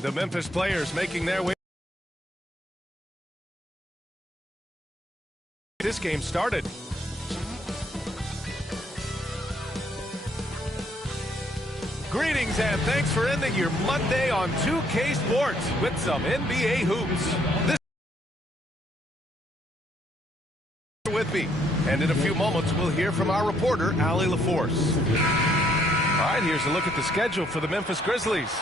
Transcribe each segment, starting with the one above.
The Memphis players making their way. This game started. Greetings and thanks for ending your Monday on 2K Sports with some NBA hoops. This with me, and in a few moments we'll hear from our reporter, Allie LaForce. All right, here's a look at the schedule for the Memphis Grizzlies.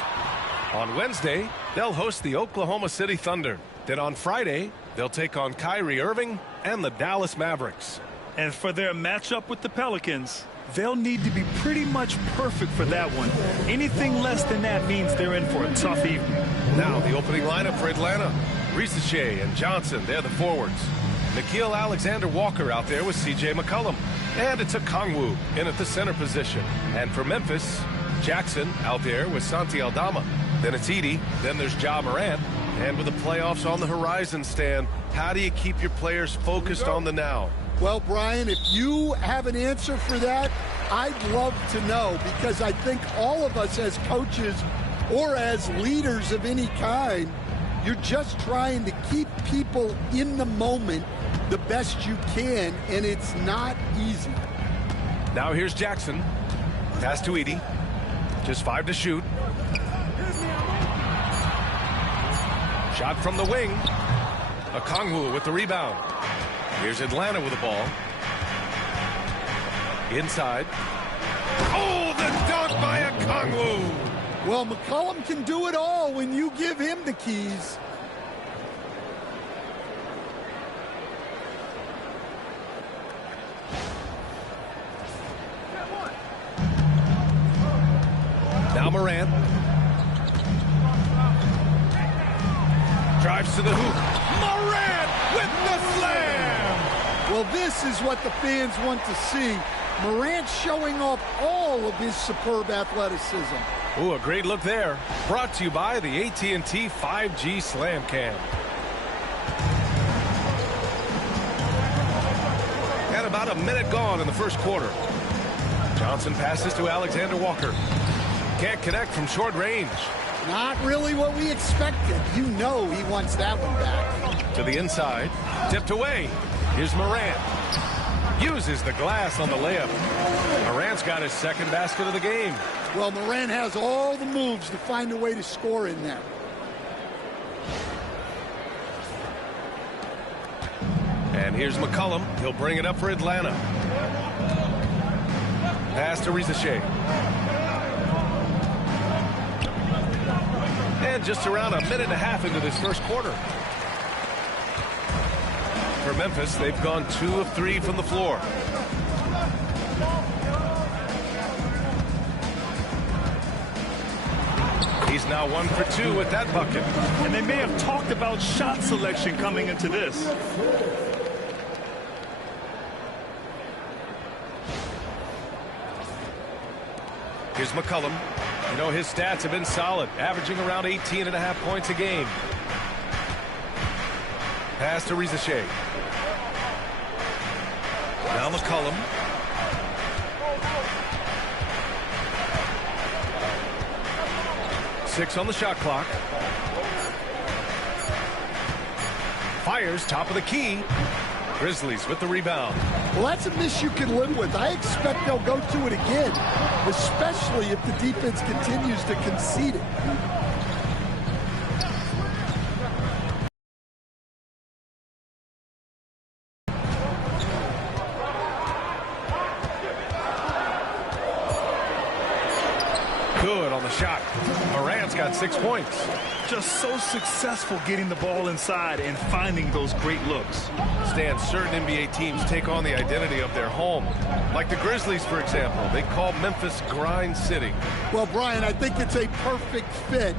On Wednesday, they'll host the Oklahoma City Thunder. Then on Friday, they'll take on Kyrie Irving and the Dallas Mavericks. And for their matchup with the Pelicans, they'll need to be pretty much perfect for that one. Anything less than that means they're in for a tough evening. Now the opening lineup for Atlanta. Risache and Johnson, they're the forwards. Nickeil Alexander-Walker out there with C.J. McCollum. And it's a Kongwu in at the center position. And for Memphis, Jackson out there with Santi Aldama. Then it's Edey. Then there's Ja Morant. And with the playoffs on the horizon, Stan, how do you keep your players focused on the now? Well, Brian, if you have an answer for that, I'd love to know, because I think all of us as coaches or as leaders of any kind, you're just trying to keep people in the moment the best you can, and it's not easy. Now here's Jackson. Pass to Edey. Just 5 to shoot. Shot from the wing. Okongwu with the rebound. Here's Atlanta with the ball. Inside. Oh, the dunk by Okongwu! Well, McCollum can do it all when you give him the keys. Now Morant. Drives to the hoop. Morant with the slam! Well, this is what the fans want to see. Morant showing off all of his superb athleticism. Ooh, a great look there. Brought to you by the AT&T 5G Slam Cam. And about a minute gone in the first quarter. Johnson passes to Alexander-Walker. Can't connect from short range. Not really what we expected. You know he wants that one back. To the inside. Tipped away. Here's Morant. Uses the glass on the layup. Morant's got his second basket of the game. Well, Morant has all the moves to find a way to score in there. And here's McCollum. He'll bring it up for Atlanta. Pass to Risache. And just around a minute and a half into this first quarter. For Memphis, they've gone 2 of 3 from the floor. He's now 1 for 2 with that bucket. And they may have talked about shot selection coming into this. Here's McCollum. You know, his stats have been solid, averaging around 18.5 points a game. Pass to Risache. Now McCollum. Six on the shot clock. Fires top of the key. Grizzlies with the rebound. Well, that's a miss you can live with. I expect they'll go to it again, especially if the defense continues to concede it. Good on the shot. Morant's got 6 points. Just so successful getting the ball inside and finding those great looks. Stan, certain NBA teams take on the identity of their home. Like the Grizzlies, for example. They call Memphis Grind City. Well, Brian, I think it's a perfect fit.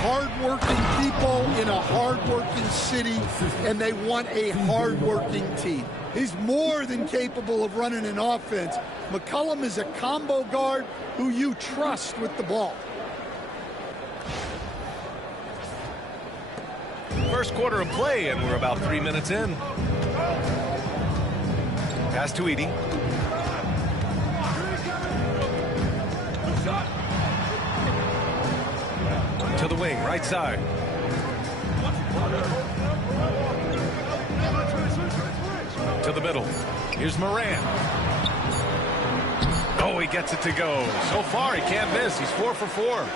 Hard-working people in a hard-working city, and they want a hard-working team. He's more than capable of running an offense. McCollum is a combo guard who you trust with the ball. First quarter of play, and we're about 3 minutes in. Pass to Edey. To the wing, right right side. To the middle. Here's Moran. Oh, he gets it to go. So far, he can't miss. He's 4 for 4.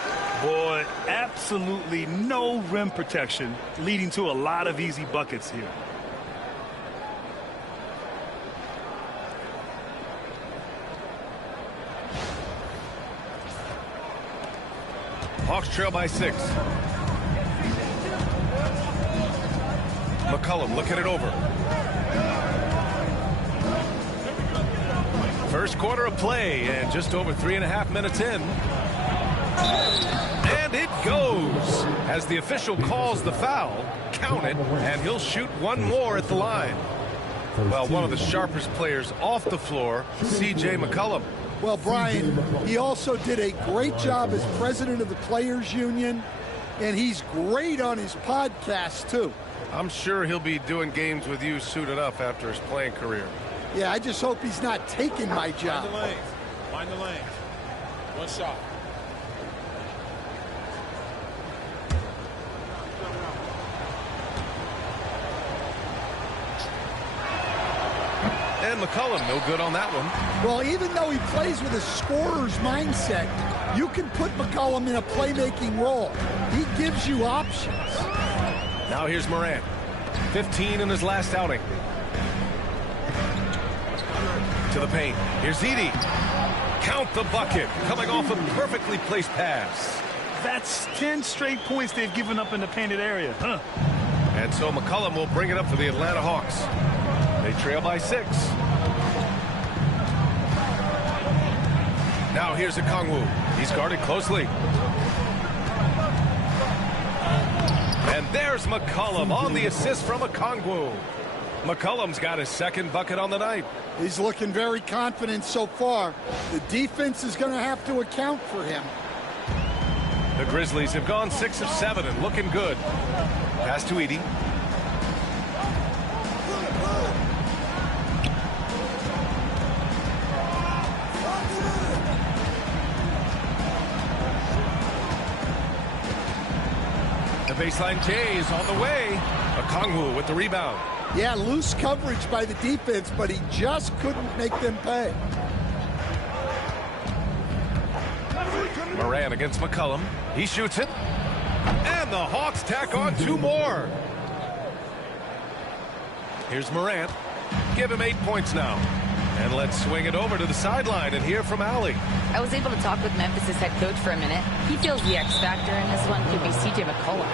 Boy, absolutely no rim protection, leading to a lot of easy buckets here. Hawks trail by 6. McCollum looking it over. First quarter of play, and just over 3.5 minutes in. And it goes. As the official calls the foul, count it, and he'll shoot one more at the line. Well, one of the sharpest players off the floor, C.J. McCollum. Well, Brian, he also did a great job as president of the Players Union, and he's great on his podcast, too. I'm sure he'll be doing games with you suited up after his playing career. Yeah, I just hope he's not taking my job. Find the lane. Find the lane. One shot. And McCollum, no good on that one. Well, even though he plays with a scorer's mindset, you can put McCollum in a playmaking role. He gives you options. Now here's Moran. 15 in his last outing. To the paint. Here's Edey. Count the bucket. Coming off a perfectly placed pass. That's 10 straight points they've given up in the painted area. Huh? And so McCollum will bring it up for the Atlanta Hawks. They trail by 6. Now here's Okongwu. He's guarded closely. And there's McCollum on the assist from Okongwu. McCollum's got his second bucket on the night. He's looking very confident so far. The defense is going to have to account for him. The Grizzlies have gone 6 of 7 and looking good. Pass to Edey. The baseline J is on the way. Okongwu with the rebound. Yeah, loose coverage by the defense, but he just couldn't make them pay. Moran against McCollum. He shoots it. And the Hawks tack on 2 more. Here's Moran. Give him 8 points now. And let's swing it over to the sideline and hear from Allie. I was able to talk with Memphis' head coach for a minute. He feels the X factor in this one could be C.J. McCollum.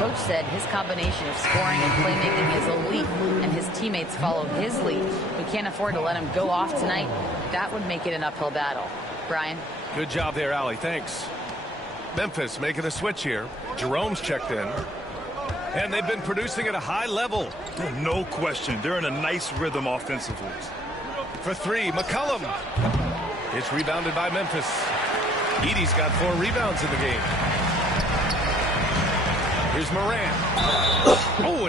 Coach said his combination of scoring and playmaking is elite, and his teammates follow his lead. We can't afford to let him go off tonight. That would make it an uphill battle. Brian? Good job there, Allie. Thanks. Memphis making a switch here. Jerome's checked in. And they've been producing at a high level. No question. They're in a nice rhythm offensively. For 3, McCollum. It's rebounded by Memphis. Edey's got 4 rebounds in the game. Here's Moran. Oh,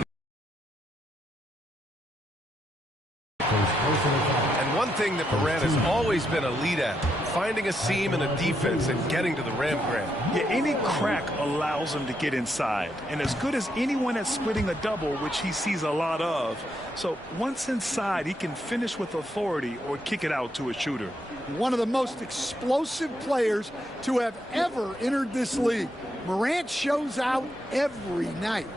and one thing that Moran has always been elite at, finding a seam in a defense and getting to the rim grab. Yeah, any crack allows him to get inside. And as good as anyone at splitting a double, which he sees a lot of. So once inside, he can finish with authority or kick it out to a shooter. One of the most explosive players to have ever entered this league. Morant shows out every night.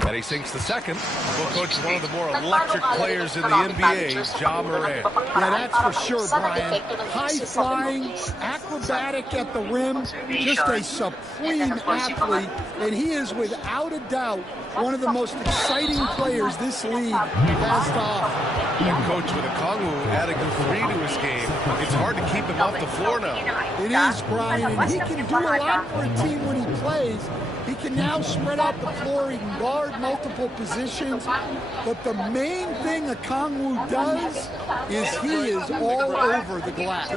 And he sinks the second. We'll coach one of the more electric players in the NBA, Ja Morant. Yeah, that's for sure, Brian. High-flying, acrobatic at the rim, just a supreme athlete, and he is without a doubt one of the most exciting players this league has to offer. And coach with Okongwu adding the 3 to his game. It's hard to keep him off the floor now. It is, Brian, and he can do a lot for a team when he plays. He can now spread out the floor. He can guard multiple positions. But the main thing Okongwu does is he is all over the glass.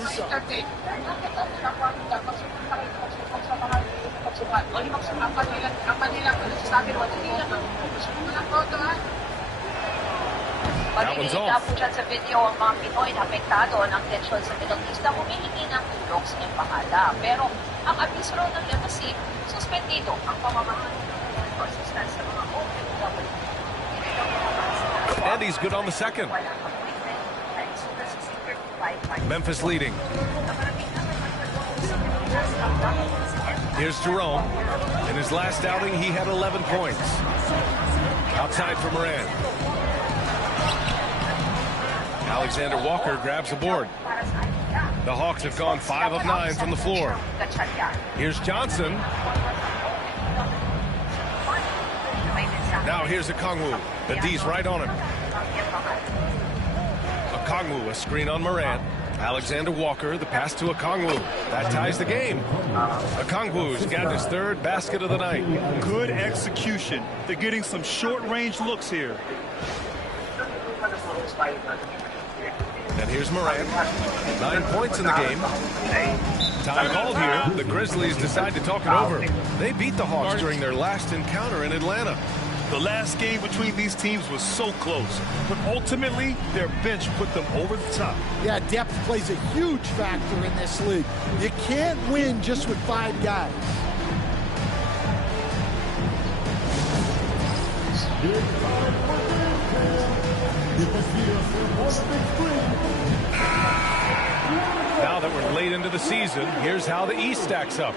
That one's Maririnig off. po dyan sa video ang mga Pinoy na apektado ng tensyon sa Middle East na humihingi ng tulong sa embahada. Pero ang abiso raw ng embassy, suspendido ang pamamahal ng assistance sa mga OFW. And he's good on the second. Memphis leading. Here's Jerome. In his last outing, he had 11 points. Outside for Moran. Alexander Walker grabs the board. The Hawks have gone 5 of 9 from the floor. Here's Johnson. Now here's Okongwu. The D's right on him. Okongwu, a screen on Moran. Alexander Walker, the pass to Okongwu. That ties the game. Okongwu's got his third basket of the night. Good execution. They're getting some short-range looks here. And here's Moran. 9 points in the game. Time called here. The Grizzlies decide to talk it over. They beat the Hawks during their last encounter in Atlanta. The last game between these teams was so close, but ultimately their bench put them over the top. Yeah, depth plays a huge factor in this league. You can't win just with 5 guys. Now that we're late into the season, here's how the East stacks up.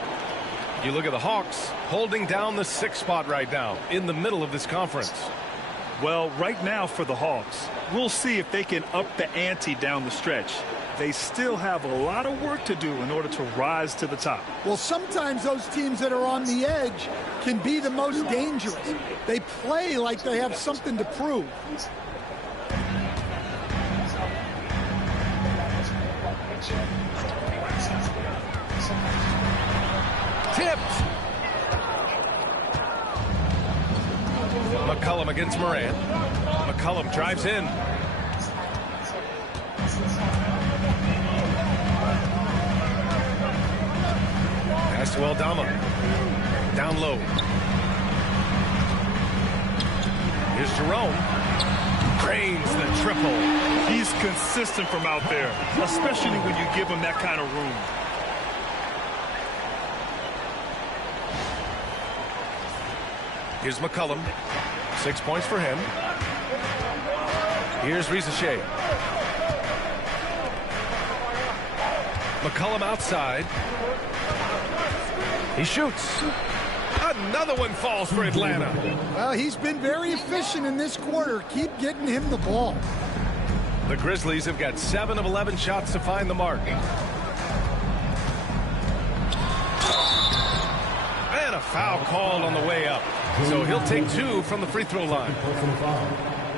You look at the Hawks holding down the 6th spot right now in the middle of this conference. Well, right now for the Hawks, we'll see if they can up the ante down the stretch. They still have a lot of work to do in order to rise to the top. Well, sometimes those teams that are on the edge can be the most dangerous. They play like they have something to prove. Tipped. McCollum against Moran. McCollum drives in. Pass to Aldama. Down low. Here's Jerome. Drains the triple. He's consistent from out there, especially when you give him that kind of room. Here's McCollum. 6 points for him. Here's Rizachet. McCollum outside. He shoots. Another one falls for Atlanta. Well, he's been very efficient in this quarter. Keep getting him the ball. The Grizzlies have got 7 of 11 shots to find the mark. And a foul called on the way up. So he'll take 2 from the free throw line.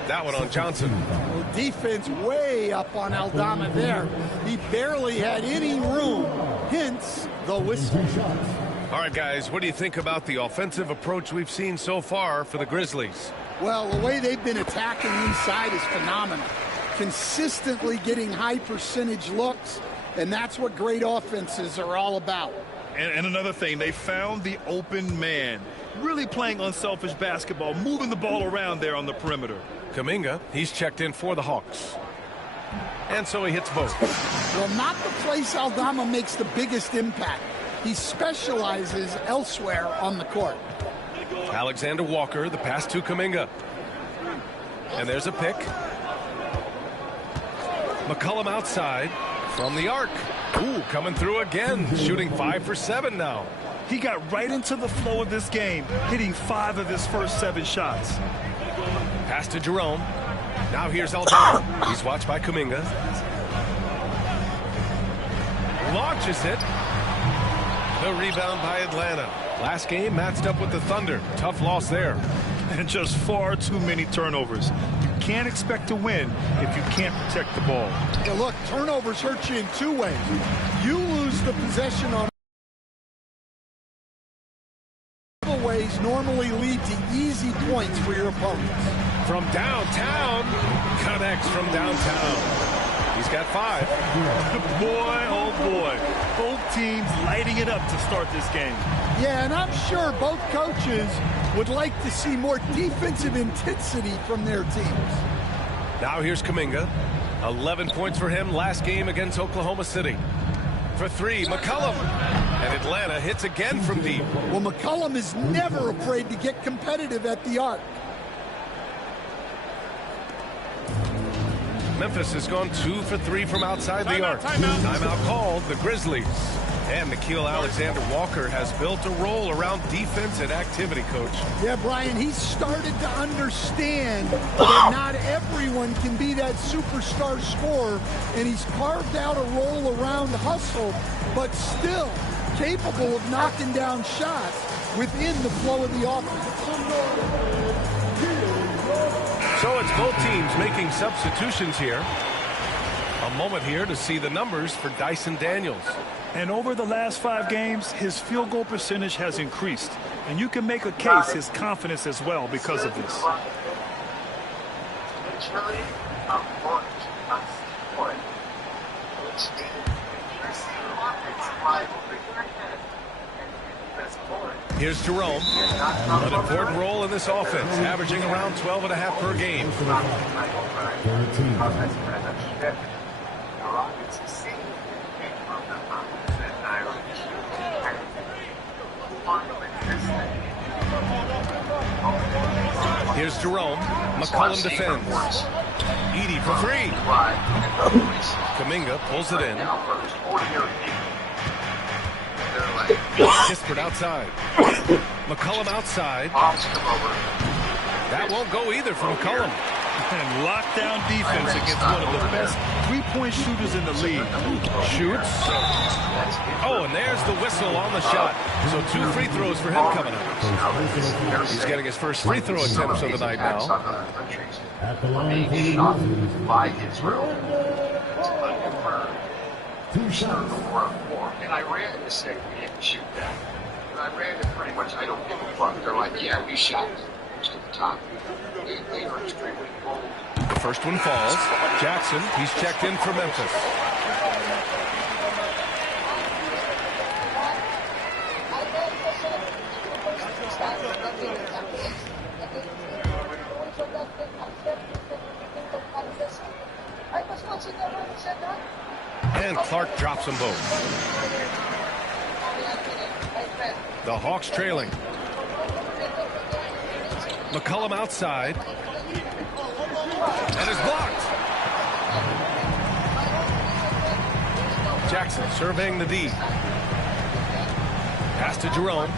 That one on Johnson. Well, defense way up on Aldama there. He barely had any room. Hence the whistle. All right, guys, what do you think about the offensive approach we've seen so far for the Grizzlies? Well, the way they've been attacking inside is phenomenal. Consistently getting high percentage looks, and that's what great offenses are all about. And another thing, they found the open man. Really playing unselfish basketball, moving the ball around there on the perimeter. Kuminga, he's checked in for the Hawks. And so he hits both. Well, not the place Aldama makes the biggest impact. He specializes elsewhere on the court. Alexander Walker, the pass to Kuminga. And there's a pick. McCollum outside from the arc. Ooh, coming through again, shooting 5 for 7 now. He got right into the flow of this game, hitting 5 of his first 7 shots. Pass to Jerome. Now here's Aldama. He's watched by Kuminga. Launches it. The rebound by Atlanta. Last game matched up with the Thunder. Tough loss there. And just far too many turnovers. You can't expect to win if you can't protect the ball. Yeah, look, turnovers hurt you in 2 ways. You lose the possession on ways normally lead to easy points for your opponents. From downtown, connects from downtown. He's got 5. Boy, oh boy. Both teams lighting it up to start this game. Yeah, and I'm sure both coaches would like to see more defensive intensity from their teams. Now here's Kuminga. 11 points for him last game against Oklahoma City. For three, McCollum. And Atlanta hits again from deep. Well, McCollum is never afraid to get competitive at the arc. Memphis has gone 2 for 3 from outside the arc. Timeout called, the Grizzlies. And Nickeil Alexander-Walker has built a role around defense and activity, Coach. Yeah, Brian, he's started to understand that not everyone can be that superstar scorer, and he's carved out a role around hustle, but still capable of knocking down shots within the flow of the offense. So it's both teams making substitutions here. A moment here to see the numbers for Dyson Daniels. And over the last 5 games, his field goal percentage has increased. And you can make a case his confidence as well because of this. Here's Jerome. An important role in this offense, averaging around 12.5 per game. Here's Jerome. McCollum defends. Edey for 3. Kuminga pulls it in. Kispert outside. McCollum outside. That won't go either for McCollum. And lockdown defense against one of the best three-point shooters in the league. Shoots. Oh, and there's the whistle on the shot. So 2 free throws for him coming up. He's getting his first free throw attempts of the night now. At the line for the by Israel. 2 shots. And Iran is saying we didn't shoot that. And Iran is pretty much, I don't give a fuck. They're like, yeah, we shot to the top. They are extremely bold. The first one falls. Jackson, he's checked in for Memphis. And Clark drops them both. The Hawks trailing. McCollum outside. And is blocked. Jackson surveying the D. Pass to Jerome.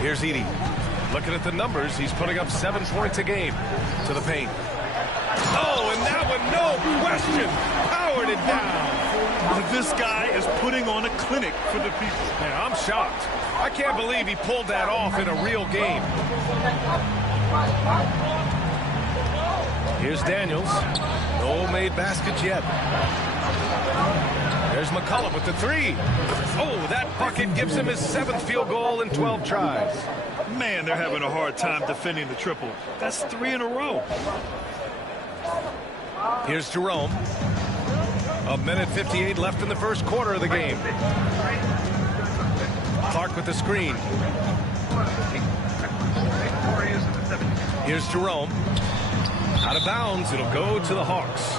Here's Edey. Looking at the numbers, he's putting up 7 points a game to the paint. Oh, and that one, no question, powered it down. This guy is putting on a clinic for the people. Man, I'm shocked. I can't believe he pulled that off in a real game. Here's Daniels. No made baskets yet. There's McCollum with the 3. Oh, that bucket gives him his 7th field goal in 12 tries. Man, they're having a hard time defending the triple. That's 3 in a row. Here's Jerome. 1:58 left in the first quarter of the game. Clark with the screen. Here's Jerome. Out of bounds, it'll go to the Hawks.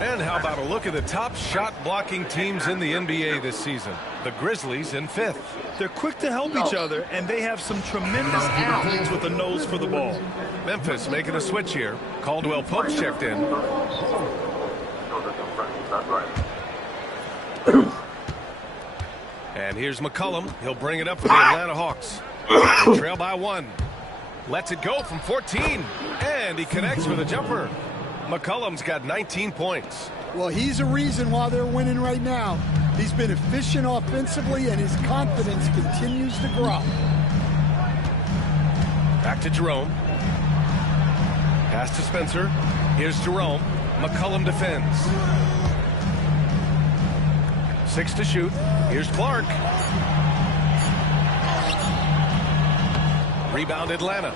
And how about a look at the top shot-blocking teams in the NBA this season? The Grizzlies in 5th. They're quick to help each other, and they have some tremendous athletes with a nose for the ball. Memphis making a switch here. Caldwell Pope's checked in. And here's McCollum. He'll bring it up for the Atlanta Hawks. They trail by 1. Lets it go from 14. And he connects with a jumper. McCollum's got 19 points. Well, he's a reason why they're winning right now. He's been efficient offensively, and his confidence continues to grow. Back to Jerome. Pass to Spencer. Here's Jerome. McCollum defends. 6 to shoot. Here's Clark. Rebound Atlanta.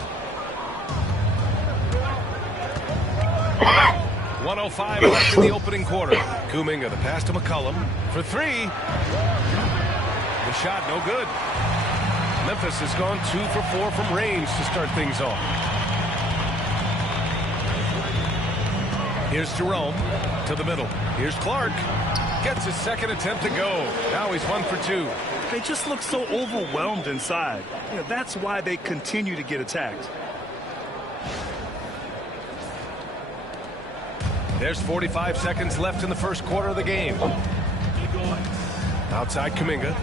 1:05 left in the opening quarter. Kuminga, the pass to McCollum for 3. The shot no good. Memphis has gone 2 for 4 from range to start things off. Here's Jerome to the middle. Here's Clark. Gets his second attempt to go. Now he's 1 for 2. They just look so overwhelmed inside. That's why they continue to get attacked. There's 45 seconds left in the first quarter of the game. Outside Kuminga.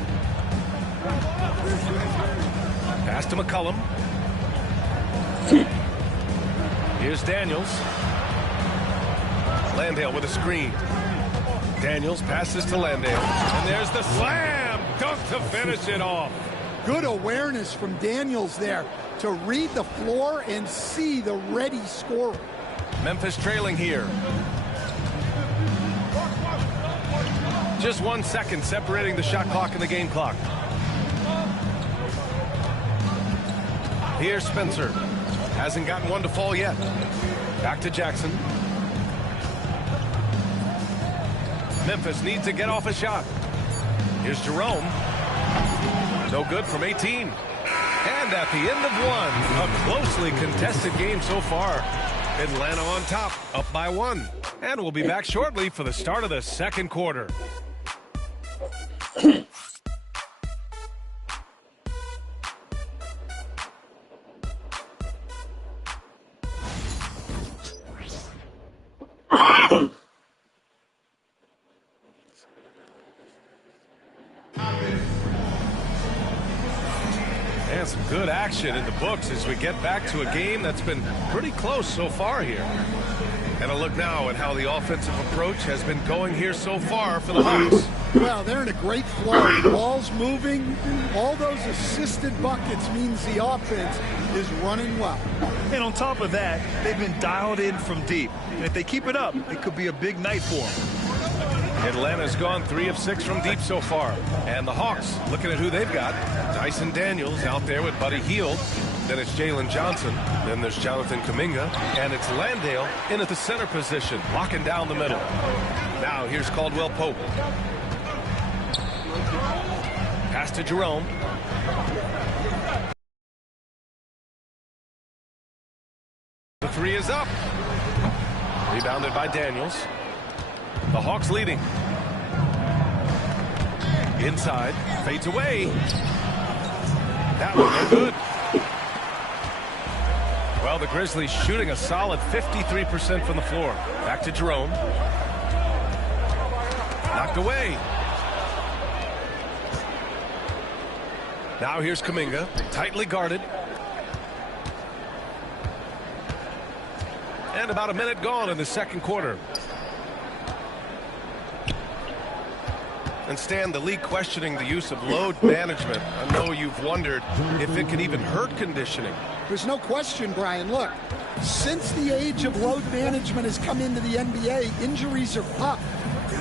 Pass to McCollum. Here's Daniels. Landale with a screen. Daniels passes to Landale. And there's the slam dunk to finish it off. Good awareness from Daniels there to read the floor and see the ready scorer. Memphis trailing here. Just 1 second separating the shot clock and the game clock. Here's Spencer. Hasn't gotten one to fall yet. Back to Jackson. Memphis needs to get off a shot. Here's Jerome. No good from 18. And at the end of one, a closely contested game so far. Atlanta on top, up by 1. And we'll be back shortly for the start of the second quarter. And some good action in the books as we get back to a game that's been pretty close so far here. And a look now at how the offensive approach has been going here so far for the Hawks. Well, they're in a great flow. The ball's moving. All those assisted buckets means the offense is running well. And on top of that, they've been dialed in from deep. And if they keep it up, it could be a big night for them. Atlanta's gone 3 of 6 from deep so far. And the Hawks, looking at who they've got, Dyson Daniels out there with Buddy Hield. Then it's Jalen Johnson. Then there's Jonathan Kuminga. And it's Landale in at the center position, locking down the middle. Now here's Caldwell Pope. Pass to Jerome. The 3 is up. Rebounded by Daniels. The Hawks leading. Inside. Fades away. That was no good. Well, the Grizzlies shooting a solid 53% from the floor. Back to Jerome. Knocked away. Now here's Kuminga. Tightly guarded. And about a minute gone in the second quarter. And Stan, the league questioning the use of load management. I know you've wondered if it can even hurt conditioning. There's no question, Brian. Look, since the age of load management has come into the NBA, injuries are up,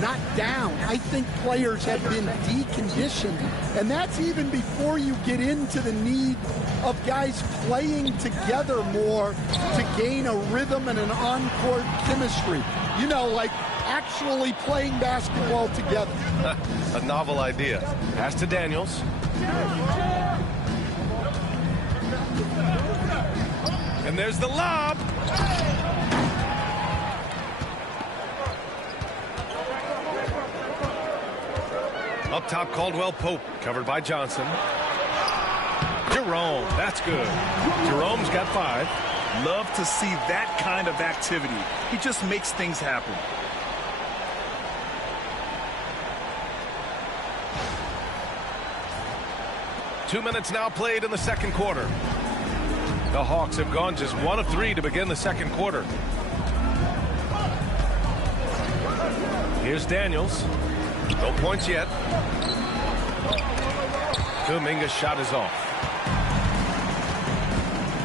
not down. I think players have been deconditioned, and that's even before you get into the need of guys playing together more to gain a rhythm and an on-court chemistry. You know, like actually playing basketball together. A novel idea. Pass to Daniels. And there's the lob. Up top, Caldwell Pope, covered by Johnson. Jerome, that's good. Jerome's got 5. Love to see that kind of activity. He just makes things happen. Two minutes now played in the second quarter. The Hawks have gone just 1 of 3 to begin the second quarter. Here's Daniels. No points yet. Kuminga's shot is off.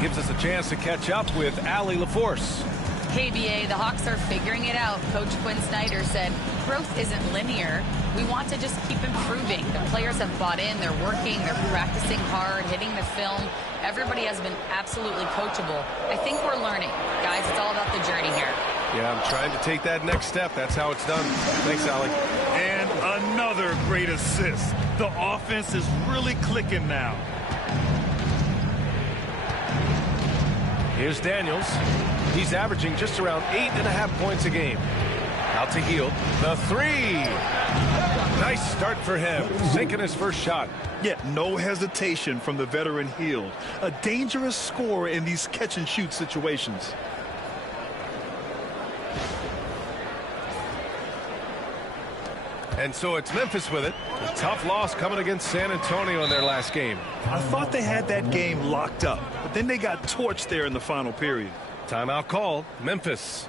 Gives us a chance to catch up with Allie LaForce. Hey, BA, the Hawks are figuring it out. Coach Quinn Snyder said, growth isn't linear. We want to just keep improving. The players have bought in. They're working. They're practicing hard, hitting the film. Everybody has been absolutely coachable. I think we're learning. Guys, it's all about the journey here. Yeah, I'm trying to take that next step. That's how it's done. Thanks, Allie. And another great assist. The offense is really clicking now. Here's Daniels. He's averaging just around 8.5 points a game. Out to Hield. The three. Nice start for him. Sinking his first shot. Yeah, no hesitation from the veteran Hield. A dangerous scorer in these catch-and-shoot situations. And so it's Memphis with it. A tough loss coming against San Antonio in their last game. I thought they had that game locked up, but then they got torched there in the final period. Timeout called. Memphis.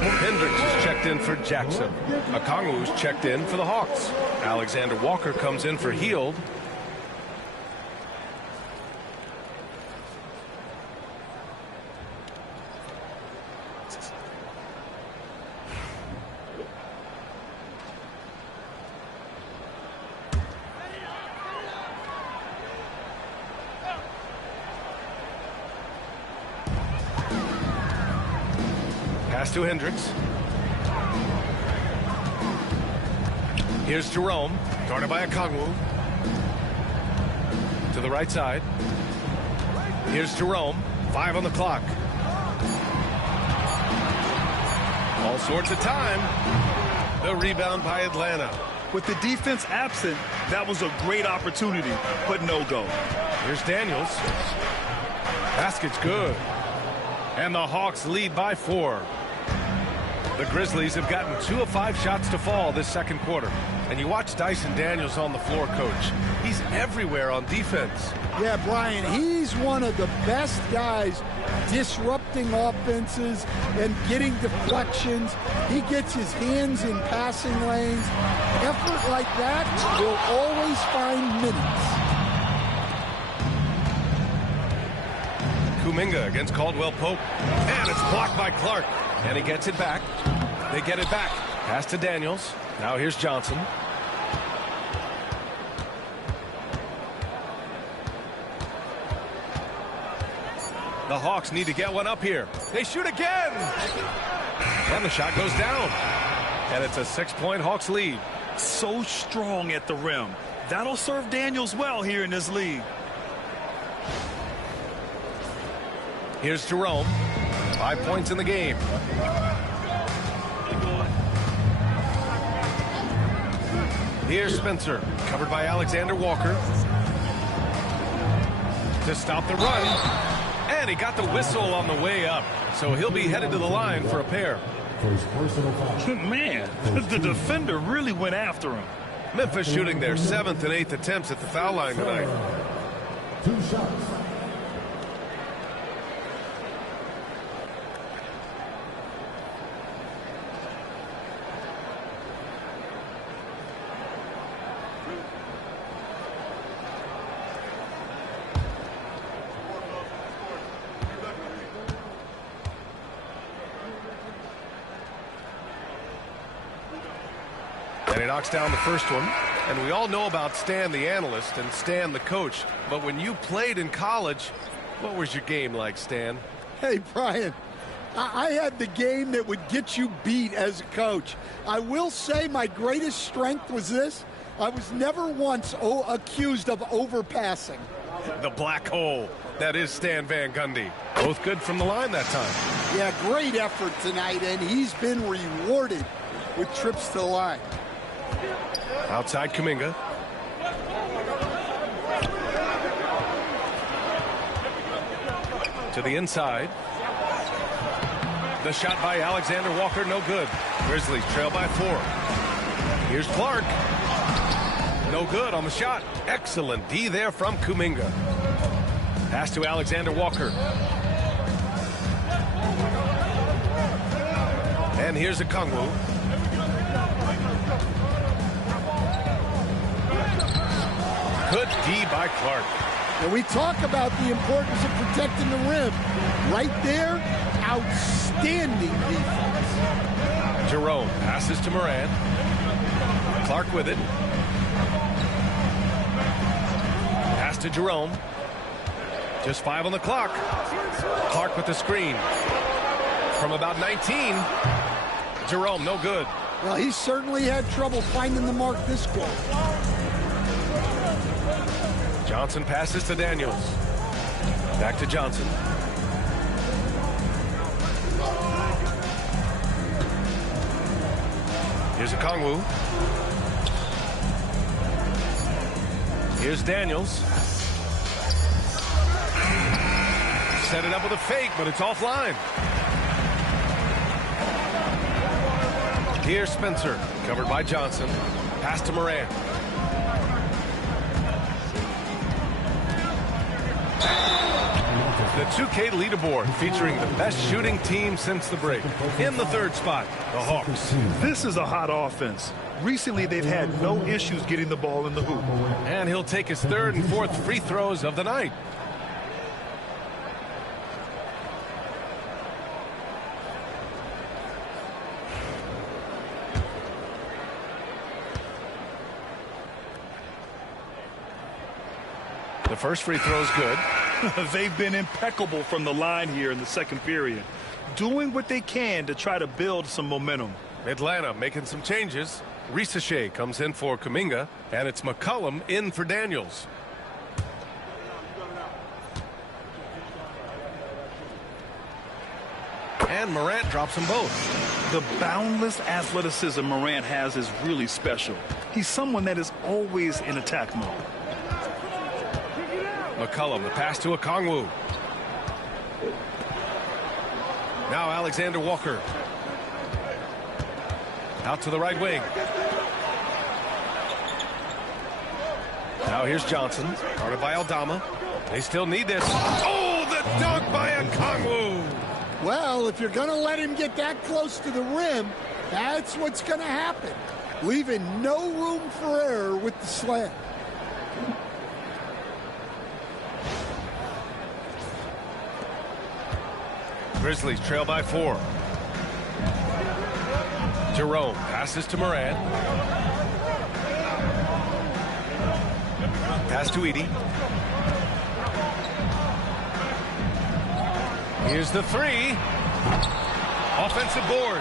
Hendricks is checked in for Jackson. Okongwu's checked in for the Hawks. Alexander Walker comes in for Hield. Pass to Hendricks. Here's Jerome, guarded by Okongwu. To the right side. Here's Jerome, 5 on the clock. All sorts of time. The rebound by Atlanta. With the defense absent, that was a great opportunity, but no go. Here's Daniels. Basket's good. And the Hawks lead by 4. The Grizzlies have gotten 2 of 5 shots to fall this second quarter. And you watch Dyson Daniels on the floor, Coach. He's everywhere on defense. Yeah, Brian, he's one of the best guys disrupting offenses and getting deflections. He gets his hands in passing lanes. Effort like that will always find minutes. Kuminga against Caldwell Pope. And it's blocked by Clark. And he gets it back. They get it back. Pass to Daniels. Now here's Johnson. The Hawks need to get one up here. They shoot again. And the shot goes down. And it's a 6-point Hawks lead. So strong at the rim. That'll serve Daniels well here in this league. Here's Jerome. 5 points in the game. Here's Spencer, covered by Alexander Walker. To stop the run. And he got the whistle on the way up. So he'll be headed to the line for a pair. Man, the defender really went after him. Memphis shooting their 7th and 8th attempts at the foul line tonight. 2 shots. And he knocks down the first one. And we all know about Stan the analyst and Stan the coach. But when you played in college, what was your game like, Stan? Hey, Brian, I had the game that would get you beat as a coach. I will say my greatest strength was this. I was never once accused of overpassing. The black hole. That is Stan Van Gundy. Both good from the line that time. Yeah, great effort tonight, and he's been rewarded with trips to the line. Outside Kuminga. To the inside. The shot by Alexander Walker, no good. Grizzlies trail by 4. Here's Clark. No good on the shot. Excellent D there from Kuminga. Pass to Alexander Walker. And here's Okongwu. Good D by Clark. And we talk about the importance of protecting the rim. Right there, outstanding defense. Jerome passes to Moran. Clark with it. Pass to Jerome. Just 5 on the clock. Clark with the screen. from about 19. Jerome, no good. Well, he certainly had trouble finding the mark this quarter. Johnson passes to Daniels. Back to Johnson. Here's a Kongwu. Here's Daniels. Set it up with a fake, but it's offline. Here's Spencer, covered by Johnson. Pass to Morant. The 2K leaderboard featuring the best shooting team since the break. In the third spot, the Hawks. This is a hot offense. Recently, they've had no issues getting the ball in the hoop. And he'll take his third and fourth free throws of the night. The first free throw is good. They've been impeccable from the line here in the second period, doing what they can to try to build some momentum. Atlanta making some changes. Risache comes in for Kuminga, and it's McCollum in for Daniels. And Morant drops them both. The boundless athleticism Morant has is really special. He's someone that is always in attack mode. McCollum, the pass to Okongwu. Now Alexander Walker. Out to the right wing. Now here's Johnson, guarded by Aldama. They still need this. Oh, the dunk by Okongwu. Well, if you're going to let him get that close to the rim, that's what's going to happen. Leaving no room for error with the slam. Grizzlies trail by 4. Jerome passes to Morant. Pass to Edey. Here's the three. Offensive board.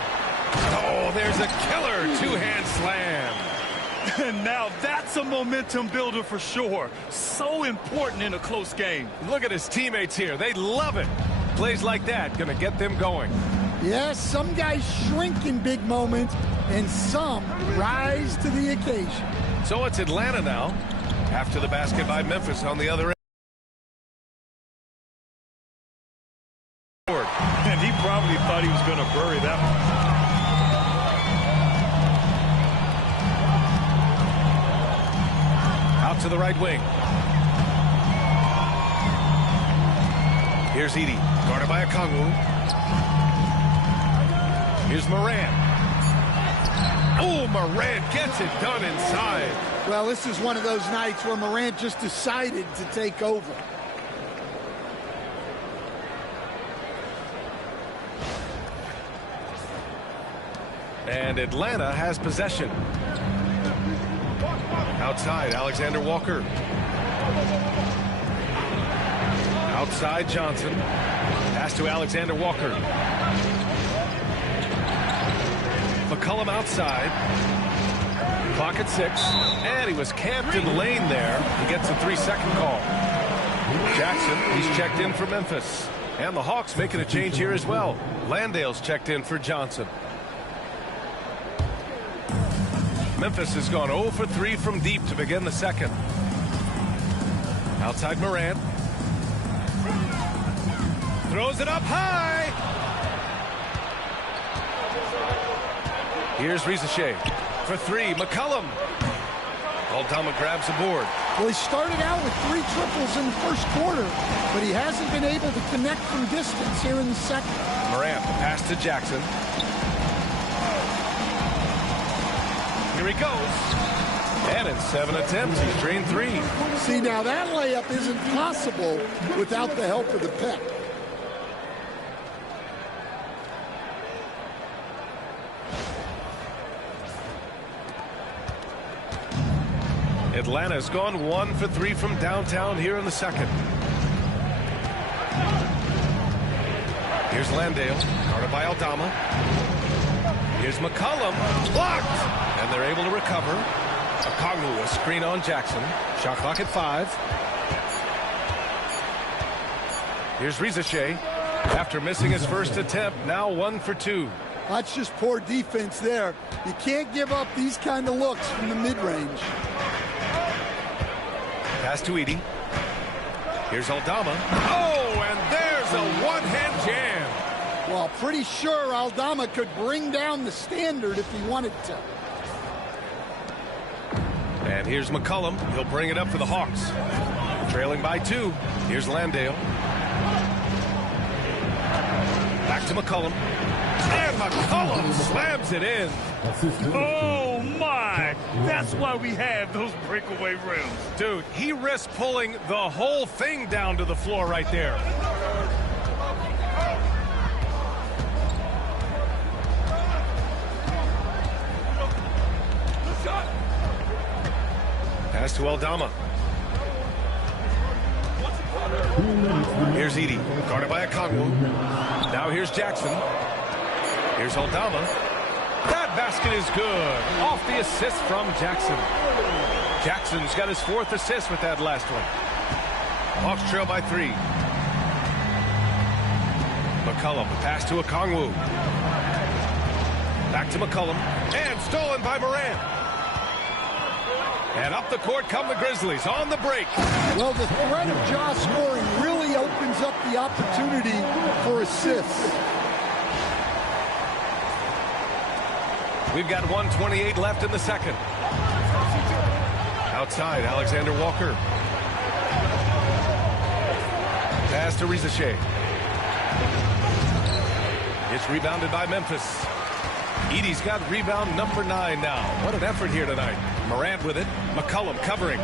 Oh, there's a killer two-hand slam. And now that's a momentum builder for sure. So important in a close game. Look at his teammates here. They love it. Plays like that going to get them going. Yes, some guys shrink in big moments, and some rise to the occasion. So it's Atlanta now. After the basket by Memphis on the other end. And he probably thought he was going to bury that one. Out to the right wing. Here's Edey, guarded by Okongwu. Here's Morant. Oh, Morant gets it done inside. Well, this is one of those nights where Morant just decided to take over. And Atlanta has possession. Outside, Alexander Walker. Outside, Johnson. Pass to Alexander Walker. McCollum outside. Clock at 6. And he was camped in the lane there. He gets a 3-second call. Jackson, he's checked in for Memphis. And the Hawks making a change here as well. Landale's checked in for Johnson. Memphis has gone 0 for 3 from deep to begin the second. Outside Morant. Throws it up high. Here's Risache for 3. McCollum. Aldama grabs the board. Well, he started out with 3 triples in the first quarter, but he hasn't been able to connect from distance here in the second. Morant, the pass to Jackson. Here he goes. And in 7 attempts, he's drained 3. See, now that layup isn't possible without the help of the pick. Atlanta's gone 1 for 3 from downtown here in the second. Here's Landale, guarded by Aldama. Here's McCollum, blocked! And they're able to recover. Okongwu, a screen on Jackson. Shot clock at 5. Here's Rizachet. After missing his first attempt, now 1 for 2. That's just poor defense there. You can't give up these kind of looks from the mid-range. Pass to Edey. Here's Aldama. Oh, and there's a one-hand jam. Well, pretty sure Aldama could bring down the standard if he wanted to. And here's McCollum. He'll bring it up for the Hawks. Trailing by 2. Here's Landale. Back to McCollum. And McCollum slams it in. Oh, my. That's why we have those breakaway rims. Dude, he risked pulling the whole thing down to the floor right there. Pass to Aldama. Here's Edey, guarded by Okongwu. Now here's Jackson. Here's Aldama. That basket is good. Off the assist from Jackson. Jackson's got his 4th assist with that last one. Hawks trail by 3. McCollum, the pass to Okongwu. Back to McCollum. And stolen by Morant. And up the court come the Grizzlies on the break. Well, the threat of Ja scoring really opens up the opportunity for assists. We've got 1:28 left in the second. Outside, Alexander Walker. Pass to Rizachet. It's rebounded by Memphis. Edey's got rebound number 9 now. What an effort here tonight. Morant with it. McCollum covering.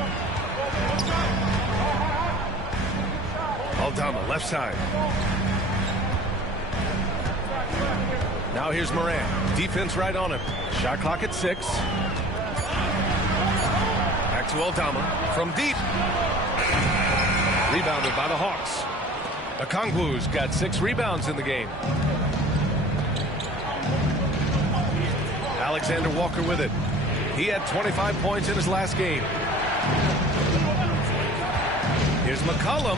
Aldama, left side. Now here's Morant. Defense right on him. Shot clock at 6. Back to Aldama. From deep. Rebounded by the Hawks. Okongwu's got 6 rebounds in the game. Alexander Walker with it. He had 25 points in his last game. Here's McCollum.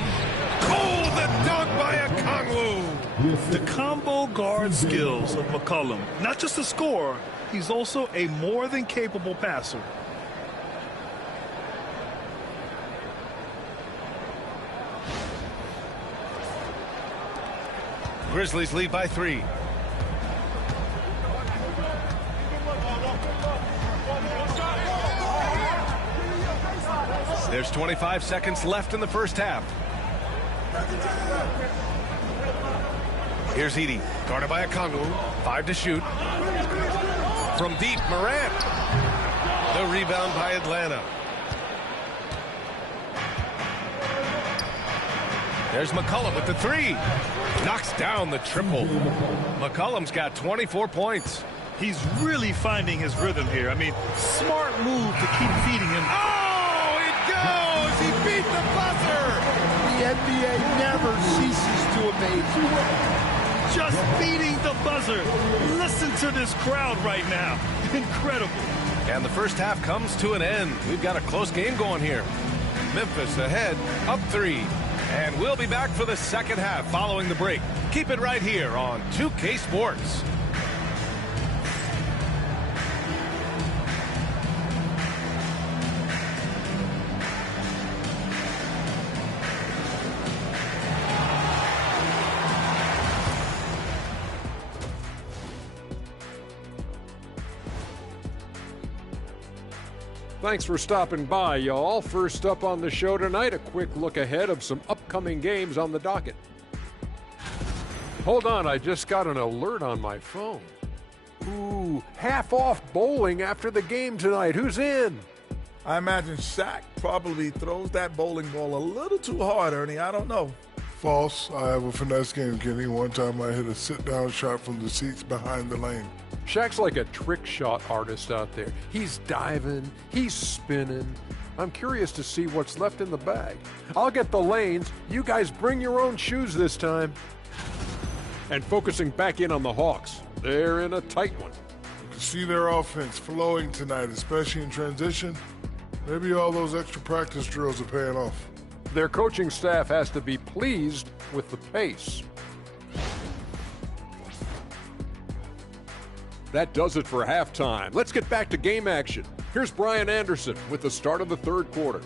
Oh, the dunk by Okongwu. The combo guard skills of McCollum. Not just a scorer, he's also a more than capable passer. Grizzlies lead by 3. There's 25 seconds left in the first half. Here's Edey, guarded by Okongwu. 5 to shoot. From deep, Morant. The rebound by Atlanta. There's McCollum with the 3. Knocks down the triple. McCollum's got 24 points. He's really finding his rhythm here. I mean, smart move to keep feeding him. Oh, it goes! He beat the buzzer! The NBA never ceases to amaze me. Just beating the buzzer. Listen to this crowd right now. Incredible. And the first half comes to an end. We've got a close game going here. Memphis ahead, up 3. And we'll be back for the second half following the break. Keep it right here on 2K Sports. Thanks for stopping by, y'all. First up on the show tonight, a quick look ahead of some upcoming games on the docket. Hold on, I just got an alert on my phone. Ooh, half off bowling after the game tonight. Who's in? I imagine Shaq probably throws that bowling ball a little too hard, Ernie. I don't know. False. I have a finesse game, Kenny. One time I hit a sit-down shot from the seats behind the lane. Shaq's like a trick shot artist out there. He's diving, he's spinning. I'm curious to see what's left in the bag. I'll get the lanes. You guys bring your own shoes this time. and focusing back in on the Hawks. They're in a tight one. You can see their offense flowing tonight, especially in transition. Maybe all those extra practice drills are paying off. Their coaching staff has to be pleased with the pace. That does it for halftime. Let's get back to game action. Here's Brian Anderson with the start of the third quarter.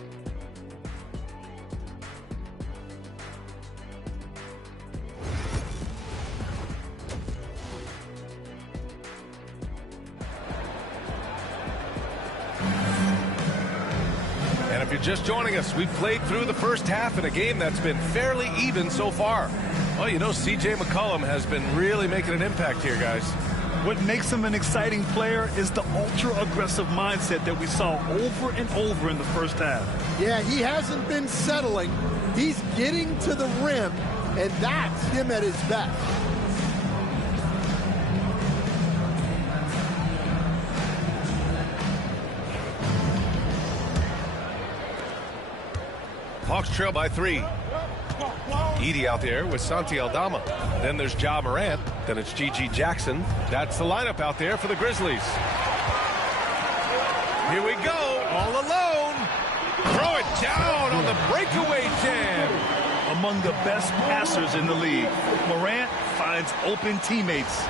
And if you're just joining us, we've played through the first half in a game that's been fairly even so far. Well, you know, C.J. McCollum has been really making an impact here, guys. What makes him an exciting player is the ultra-aggressive mindset that we saw over and over in the first half. Yeah, he hasn't been settling. He's getting to the rim, and that's him at his best. Hawks trail by 3. Edey out there with Santi Aldama. Then there's Ja Morant. Then it's G.G. Jackson. That's the lineup out there for the Grizzlies. Here we go, all alone. Throw it down on the breakaway jam. Among the best passers in the league, Morant finds open teammates.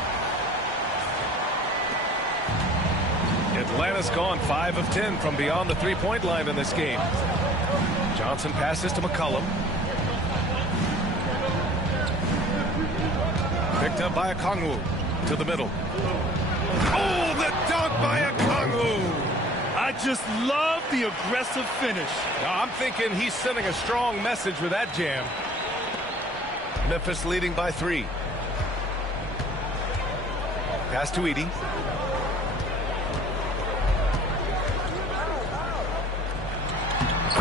Atlanta's gone 5 of 10 from beyond the three-point line in this game. Johnson passes to McCollum. Picked up by Okongwu to the middle. Oh, the dunk by Okongwu! I just love the aggressive finish. Now, I'm thinking he's sending a strong message with that jam. Memphis leading by 3. Pass to Edey.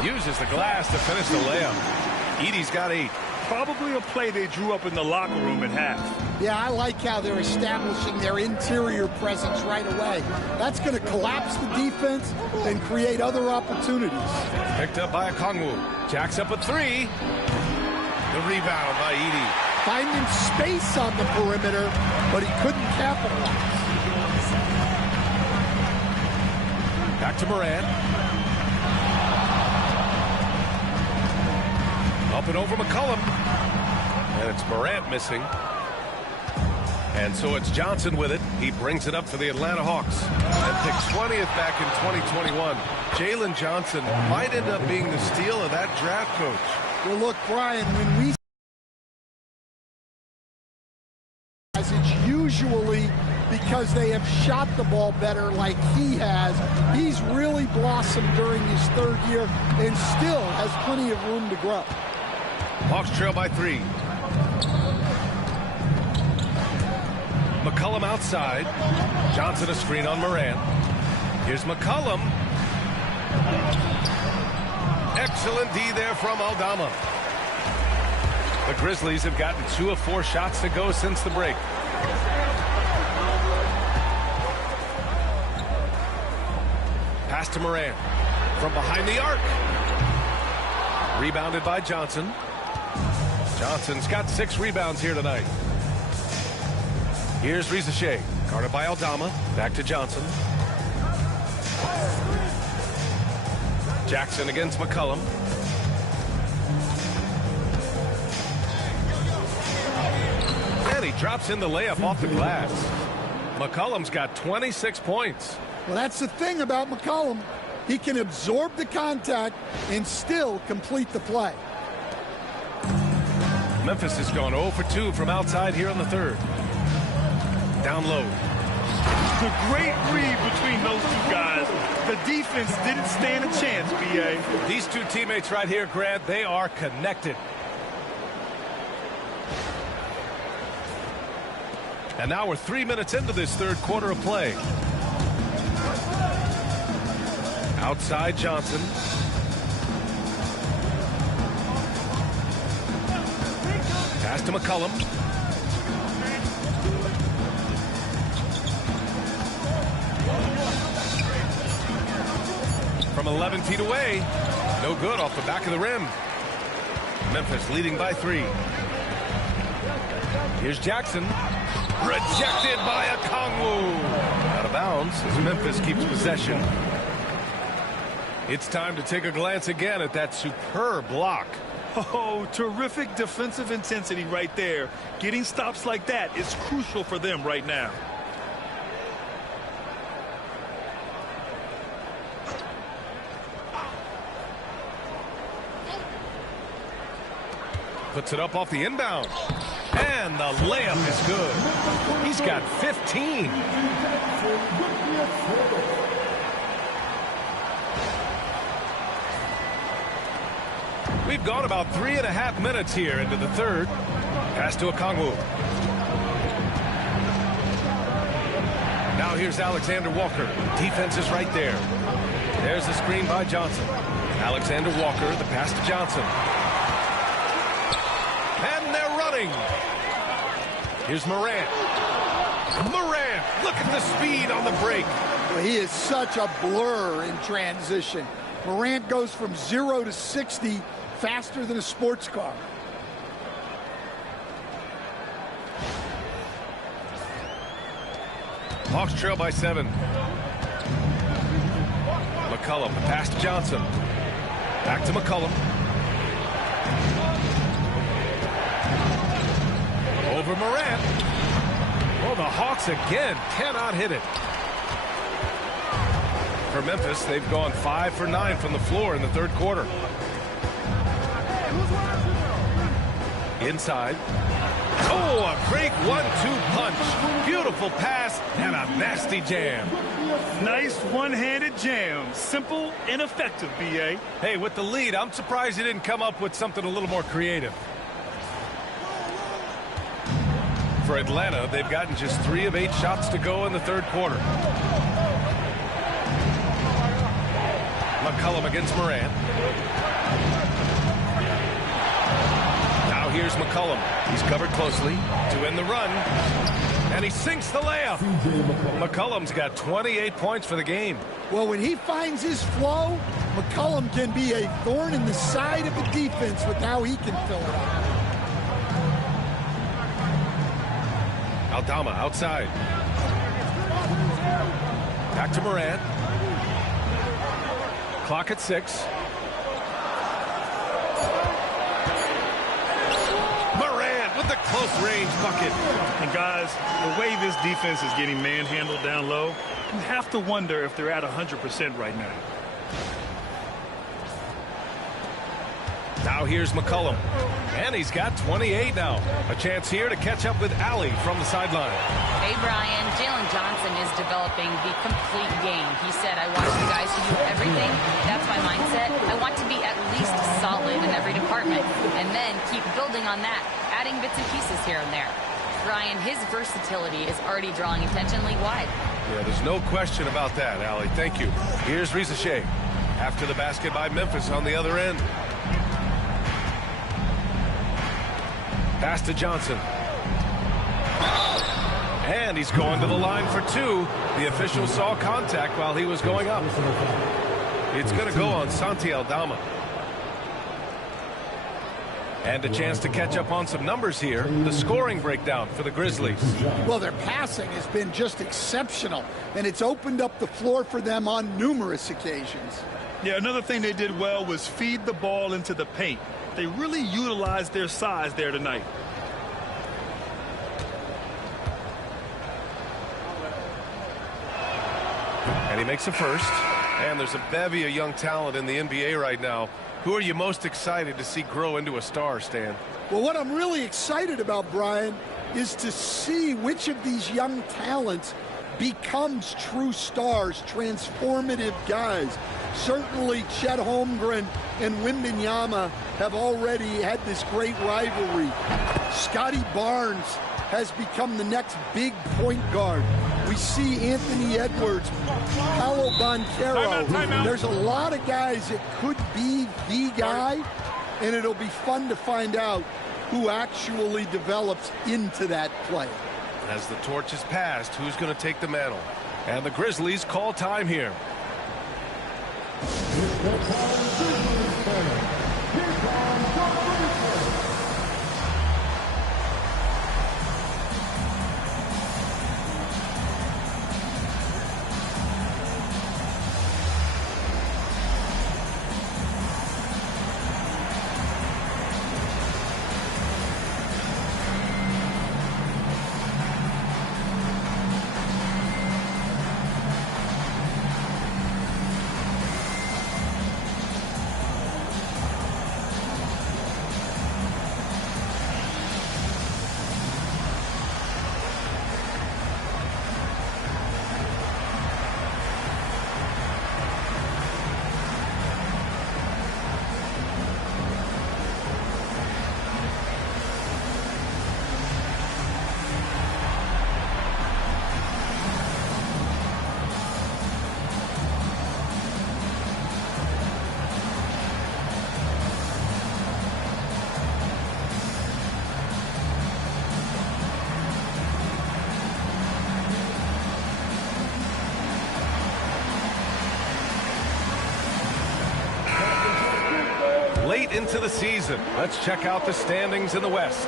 Uses the glass to finish the layup. Edey's got 8. Probably a play they drew up in the locker room at half. Yeah, I like how they're establishing their interior presence right away. That's going to collapse the defense and create other opportunities. Picked up by Okongwu. Jacks up a 3. The rebound by Edey. Finding space on the perimeter, but he couldn't capitalize. Back to Morant. Up and over McCollum. And it's Morant missing. And so it's Johnson with it. He brings it up for the Atlanta Hawks. And picked 20th back in 2021. Jalen Johnson might end up being the steal of that draft, Coach. Well, look, Brian, when we... it's usually because they have shot the ball better like he has. He's really blossomed during his third year and still has plenty of room to grow. Hawks trail by 3. McCollum outside. Johnson a screen on Morant. Here's McCollum. Excellent D there from Aldama. The Grizzlies have gotten 2 of 4 shots to go since the break. Pass to Morant. From behind the arc. Rebounded by Johnson. Johnson's got 6 rebounds here tonight. Here's Rizachet. Guarded by Aldama. Back to Johnson. Jackson against McCollum. And he drops in the layup off the glass. McCollum's got 26 points. Well, that's the thing about McCollum. He can absorb the contact and still complete the play. Memphis has gone 0 for 2 from outside here in the third. Down low. The great read between those 2 guys. The defense didn't stand a chance, B.A. These 2 teammates right here, Grant, they are connected. And now we're 3 minutes into this third quarter of play. Outside Johnson. Pass to McCollum. From 11 feet away. No good off the back of the rim. Memphis leading by 3. Here's Jackson. Rejected by a Kongwu. Out of bounds as Memphis keeps possession. It's time to take a glance again at that superb block. Oh, terrific defensive intensity right there. Getting stops like that is crucial for them right now. Puts it up off the inbound. And the layup is good. He's got 15. We've gone about 3.5 minutes here into the third. Pass to Okongwu. Now here's Alexander Walker. Defense is right there. There's the screen by Johnson. Alexander Walker, the pass to Johnson. And they're running. Here's Morant. Morant, look at the speed on the break. He is such a blur in transition. Morant goes from 0 to 60 faster than a sports car. Hawks trail by 7. McCollum, the pass to Johnson. Back to McCollum. Over Morant. Oh, the Hawks again cannot hit it. For Memphis, they've gone 5 for 9 from the floor in the third quarter. Inside. Oh, a great 1-2 punch. Beautiful pass and a nasty jam. Nice one-handed jam. Simple and effective, B.A. Hey, with the lead, I'm surprised he didn't come up with something a little more creative. For Atlanta, they've gotten just 3 of 8 shots to go in the third quarter. McCollum against Morant. Now here's McCollum. He's covered closely to win the run. And he sinks the layup. McCollum's got 28 points for the game. Well, when he finds his flow, McCollum can be a thorn in the side of the defense with how he can fill it out. Aldama outside. Back to Morant. Clock at 6. Morant with the close range bucket. And guys, the way this defense is getting manhandled down low, you have to wonder if they're at 100% right now. Now here's McCollum. And he's got 28 now. A chance here to catch up with Allie from the sideline. Hey, Brian. Jalen Johnson is developing the complete game. He said, I want you guys to do everything. That's my mindset. I want to be at least solid in every department. And then keep building on that, adding bits and pieces here and there. Brian, his versatility is already drawing attention league-wide. Yeah, there's no question about that, Allie. Thank you. Here's Risache. After the basket by Memphis on the other end. Pass to Johnson. And he's going to the line for 2. The official saw contact while he was going up. It's going to go on Santi Aldama. And a chance to catch up on some numbers here. The scoring breakdown for the Grizzlies. Well, their passing has been just exceptional, and it's opened up the floor for them on numerous occasions. Yeah, another thing they did well was feed the ball into the paint. They really utilized their size there tonight. And he makes a first. And there's a bevy of young talent in the NBA right now. Who are you most excited to see grow into a star, Stan? Well, what I'm really excited about, Brian, is to see which of these young talents becomes true stars, transformative guys. Certainly Chet Holmgren and Wembanyama have already had this great rivalry. Scotty Barnes has become the next big point guard. We see Anthony Edwards, Paolo Banchero. Timeout. There's a lot of guys that could be the guy, and it'll be fun to find out who actually develops into that play. As the torch is passed, who's going to take the mantle? And the Grizzlies call time here. late into the season. Let's check out the standings in the West.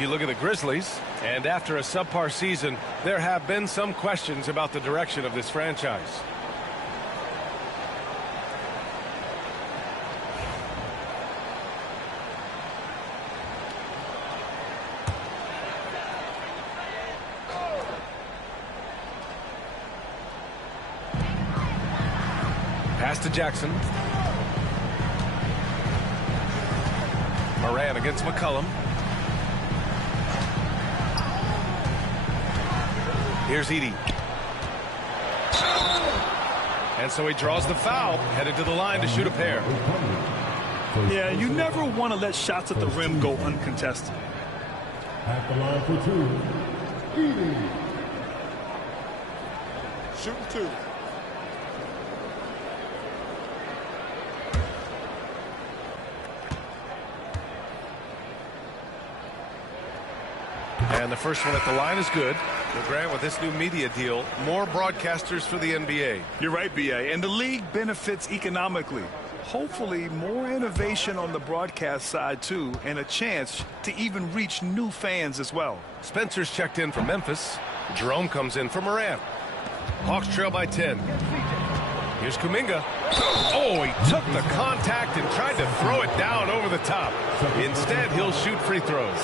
You look at the Grizzlies, and after a subpar season, there have been some questions about the direction of this franchise. Pass to Jackson. Moran against McCollum. Here's Edey. And so he draws the foul, headed to the line to shoot a pair. Yeah, you never want to let shots at the rim go uncontested. At the line for two, Edey. Shooting two. And the first one at the line is good. Well, Grant, with this new media deal, more broadcasters for the NBA. You're right, B.A., and the league benefits economically. Hopefully, more innovation on the broadcast side, too, and a chance to even reach new fans as well. Spencer's checked in for Memphis. Jerome comes in for Moran. Hawks trail by 10. Here's Kuminga. Oh, he took the contact and tried to throw it down over the top. Instead, he'll shoot free throws.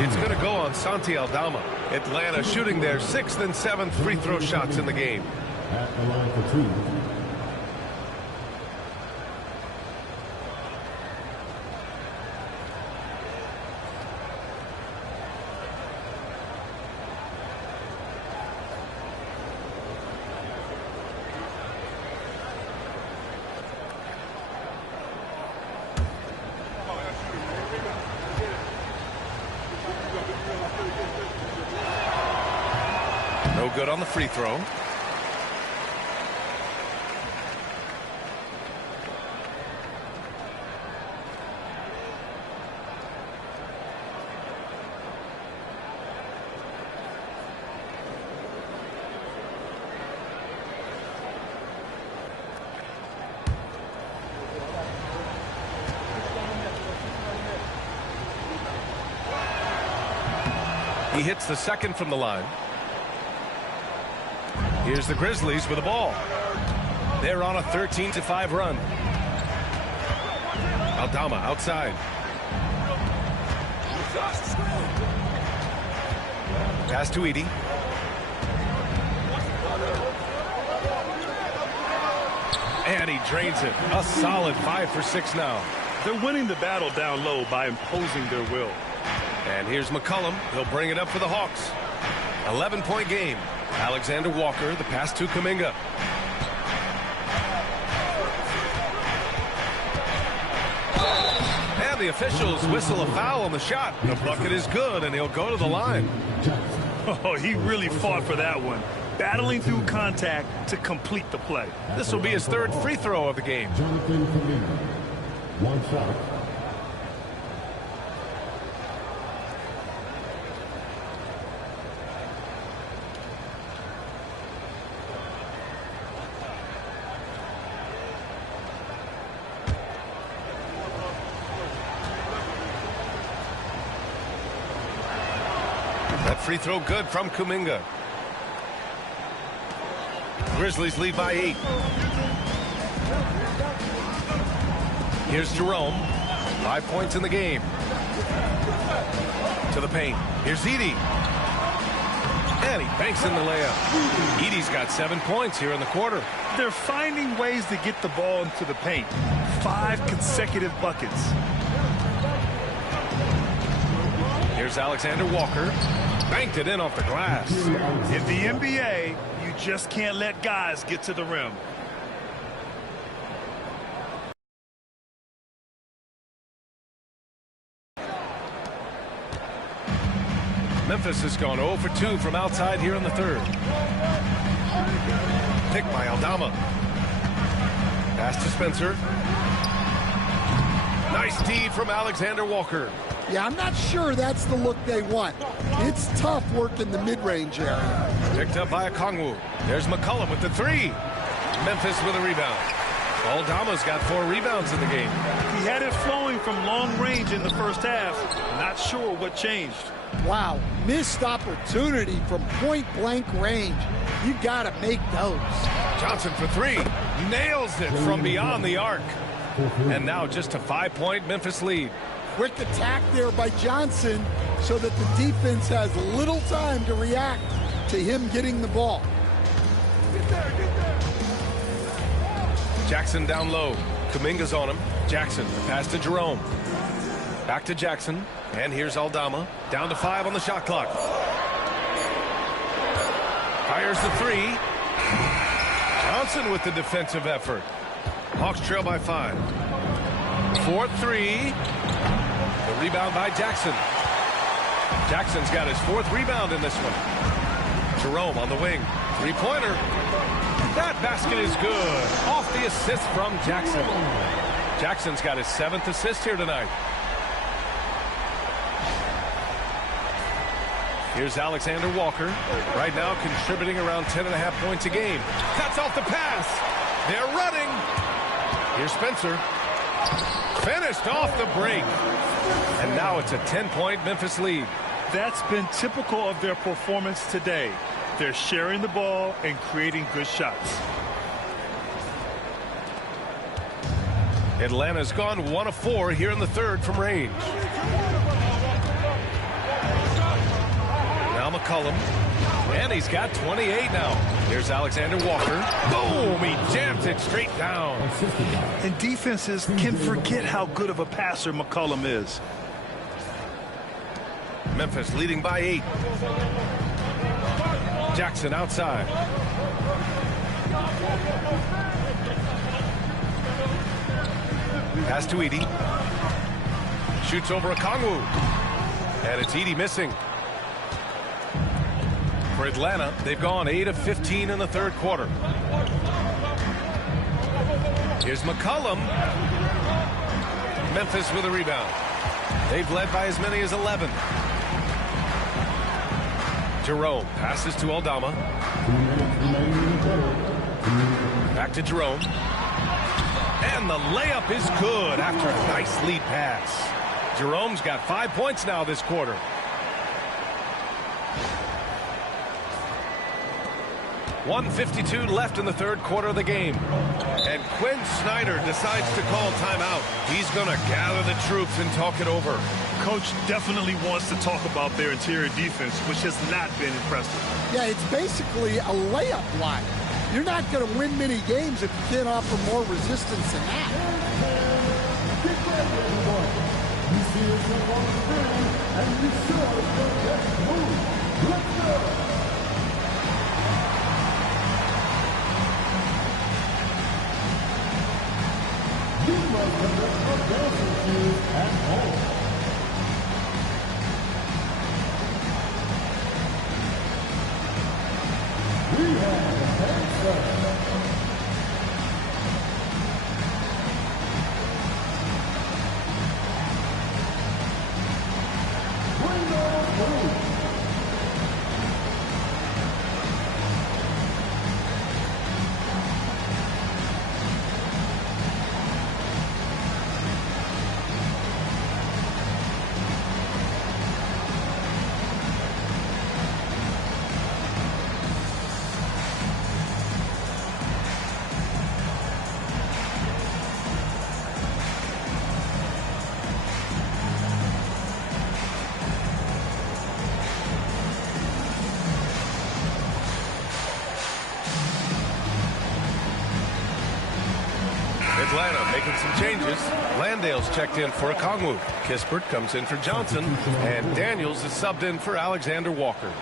It's going to go on Santi Aldama. Atlanta shooting their 6th and 7th free throw shots in the game. At the line for two, No good on the free throw. He hits the second from the line. Here's the Grizzlies with the ball. They're on a 13-5 run. Aldama outside. Pass to Edey. And he drains it. A solid 5 for 6 now. They're winning the battle down low by imposing their will. And here's McCollum. He'll bring it up for the Hawks. 11-point game. Alexander Walker, the pass to Kuminga. And the officials whistle a foul on the shot. The bucket is good, and he'll go to the line. Oh, he really fought for that one. Battling through contact to complete the play. This will be his 3rd free throw of the game. Jonathan Kuminga. One shot. That free throw good from Kuminga. Grizzlies lead by 8. Here's Jerome. 5 points in the game. To the paint. Here's Edey. And he banks in the layup. Edey's got 7 points here in the quarter. They're finding ways to get the ball into the paint. 5 consecutive buckets. Here's Alexander Walker. Banked it in off the glass. In the NBA, you just can't let guys get to the rim. Memphis has gone 0 for 2 from outside here in the 3rd. Picked by Aldama. Pass to Spencer. Nice D from Alexander Walker. Yeah, I'm not sure that's the look they want. It's tough work in the mid-range area. Picked up by Okongwu. There's McCollum with the 3. Memphis with a rebound. Aldama's got 4 rebounds in the game. He had it flowing from long range in the first half. Not sure what changed. Wow, missed opportunity from point-blank range. You got to make those. Johnson for 3. Nails it from beyond the arc. And now just a 5-point Memphis lead. Quick attack there by Johnson so that the defense has little time to react to him getting the ball. Get there, get there. Jackson down low. Kuminga's on him. Jackson, the pass to Jerome. Back to Jackson. And here's Aldama. Down to 5 on the shot clock. Fires the 3. Johnson with the defensive effort. Hawks trail by 5. 4-3. The rebound by Jackson. Jackson's got his 4th rebound in this one. Jerome on the wing. 3-pointer. That basket is good. Off the assist from Jackson. Jackson's got his 7th assist here tonight. Here's Alexander Walker. Right now contributing around 10.5 points a game. Cuts off the pass. They're running. Here's Spencer. Finished off the break. And now it's a 10-point Memphis lead. That's been typical of their performance today. They're sharing the ball and creating good shots. Atlanta's gone 1 of 4 here in the 3rd from range. Now McCollum. And he's got 28 now. Here's Alexander Walker. Boom! He jams it straight down. And defenses can forget how good of a passer McCollum is. Memphis leading by 8. Jackson outside. Pass to Edie. Shoots over a Kongwu. And it's Edie missing. For Atlanta, they've gone 8 of 15 in the 3rd quarter. Here's McCollum. Memphis with a rebound. They've led by as many as 11. Jerome passes to Aldama. Back to Jerome. And the layup is good after a nice lead pass. Jerome's got 5 points now this quarter. .152 left in the 3rd quarter of the game. And Quinn Snyder decides to call timeout. He's going to gather the troops and talk it over. Coach definitely wants to talk about their interior defense, which has not been impressive. Yeah, it's basically a layup line. You're not going to win many games if you can't offer more resistance than that. You see yourself on the screen, and you saw the best move. Let's go! You must have left your dancing shoes at home. We have a dancer. Bring on through. Atlanta making some changes. Landale's checked in for a Kongwu. Kispert comes in for Johnson. And Daniels is subbed in for Alexander Walker.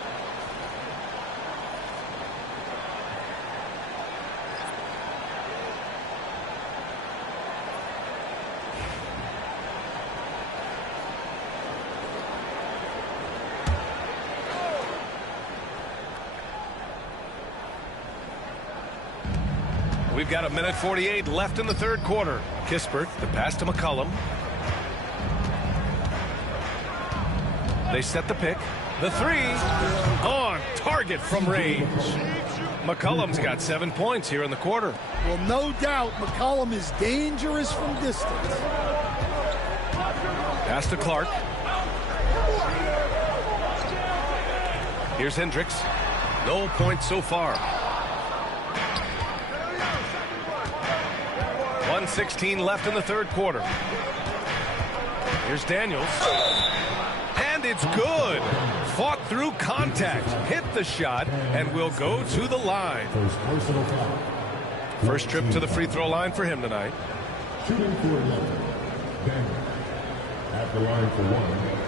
We've got 1:48 left in the 3rd quarter. Kispert, the pass to McCollum. They set the pick. The 3 on target from range. McCollum's got 7 points here in the quarter. Well, no doubt McCollum is dangerous from distance. Pass to Clark. Here's Hendricks. No points so far. 1:16 left in the third quarter. Here's Daniels. And it's good. Fought through contact. Hit the shot and will go to the line. First trip to the free throw line for him tonight. Shooting for 11. Daniel. At the line for 1.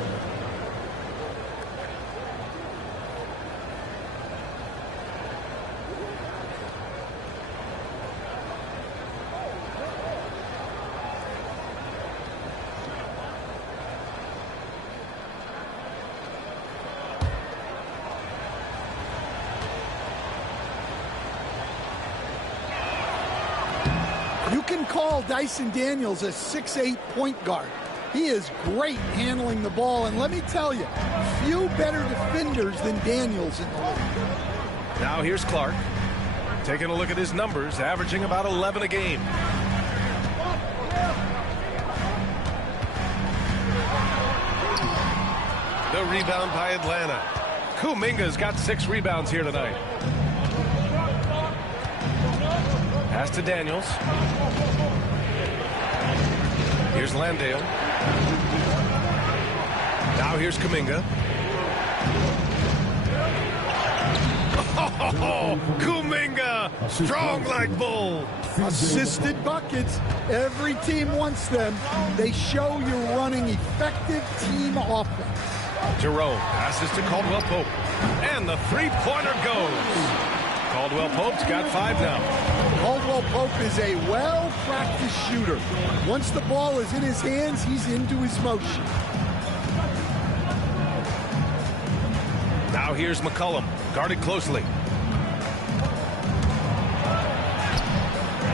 Call Dyson Daniels a 6'8" point guard. He is great handling the ball, and let me tell you, few better defenders than Daniels in the league. Now here's Clark. Taking a look at his numbers, averaging about 11 a game. The rebound by Atlanta. Kuminga's got 6 rebounds here tonight. Pass to Daniels. Here's Landale. Now here's Kuminga. Oh, Kuminga, strong like bull. Assisted buckets. Every team wants them. They show you're running effective team offense. Jerome passes to Caldwell Pope. And the three-pointer goes. Caldwell Pope's got 5 now. Caldwell Pope is a well-practiced shooter. Once the ball is in his hands, he's into his motion. Now here's McCollum, guarded closely.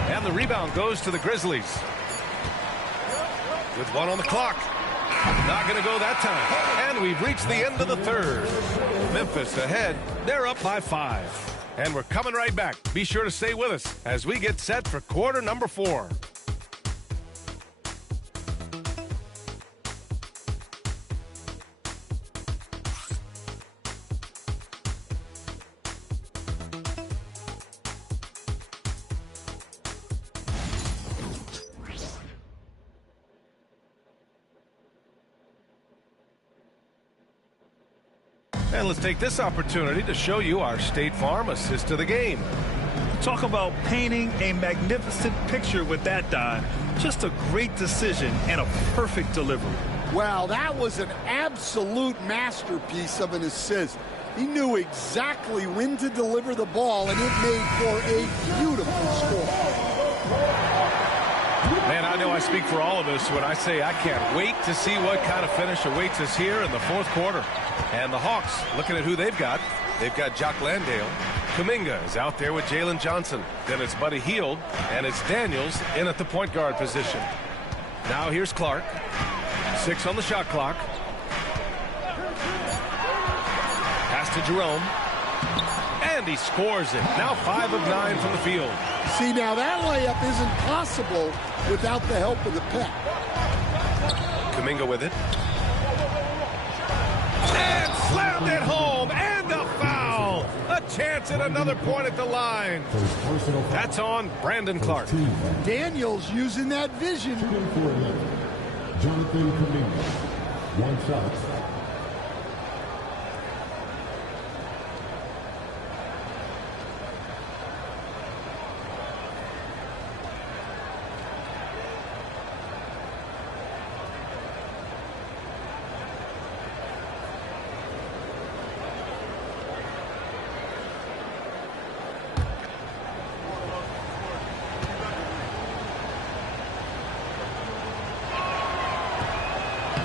And the rebound goes to the Grizzlies. With 1 on the clock. Not going to go that time. And we've reached the end of the third. Memphis ahead. They're up by 5. And we're coming right back. Be sure to stay with us as we get set for quarter number 4. And let's take this opportunity to show you our State Farm assist of the game. Talk about painting a magnificent picture with that, Don. Just a great decision and a perfect delivery. Wow, that was an absolute masterpiece of an assist. He knew exactly when to deliver the ball, and it made for a beautiful score. Man, I know I speak for all of us when I say I can't wait to see what kind of finish awaits us here in the fourth quarter. And the Hawks, looking at who they've got Jock Landale. Kuminga is out there with Jalen Johnson. Then it's Buddy Hield, and it's Daniels in at the point guard position. Now here's Clark. 6 on the shot clock. Pass to Jerome. And he scores it. Now 5 of 9 from the field. See, now that layup isn't possible without the help of the pep. Kuminga with it. And slammed it home. And a foul. A chance at another point at the line. That's on Brandon Clark. Daniels using that vision. Jonathan Kuminga. 1 shot.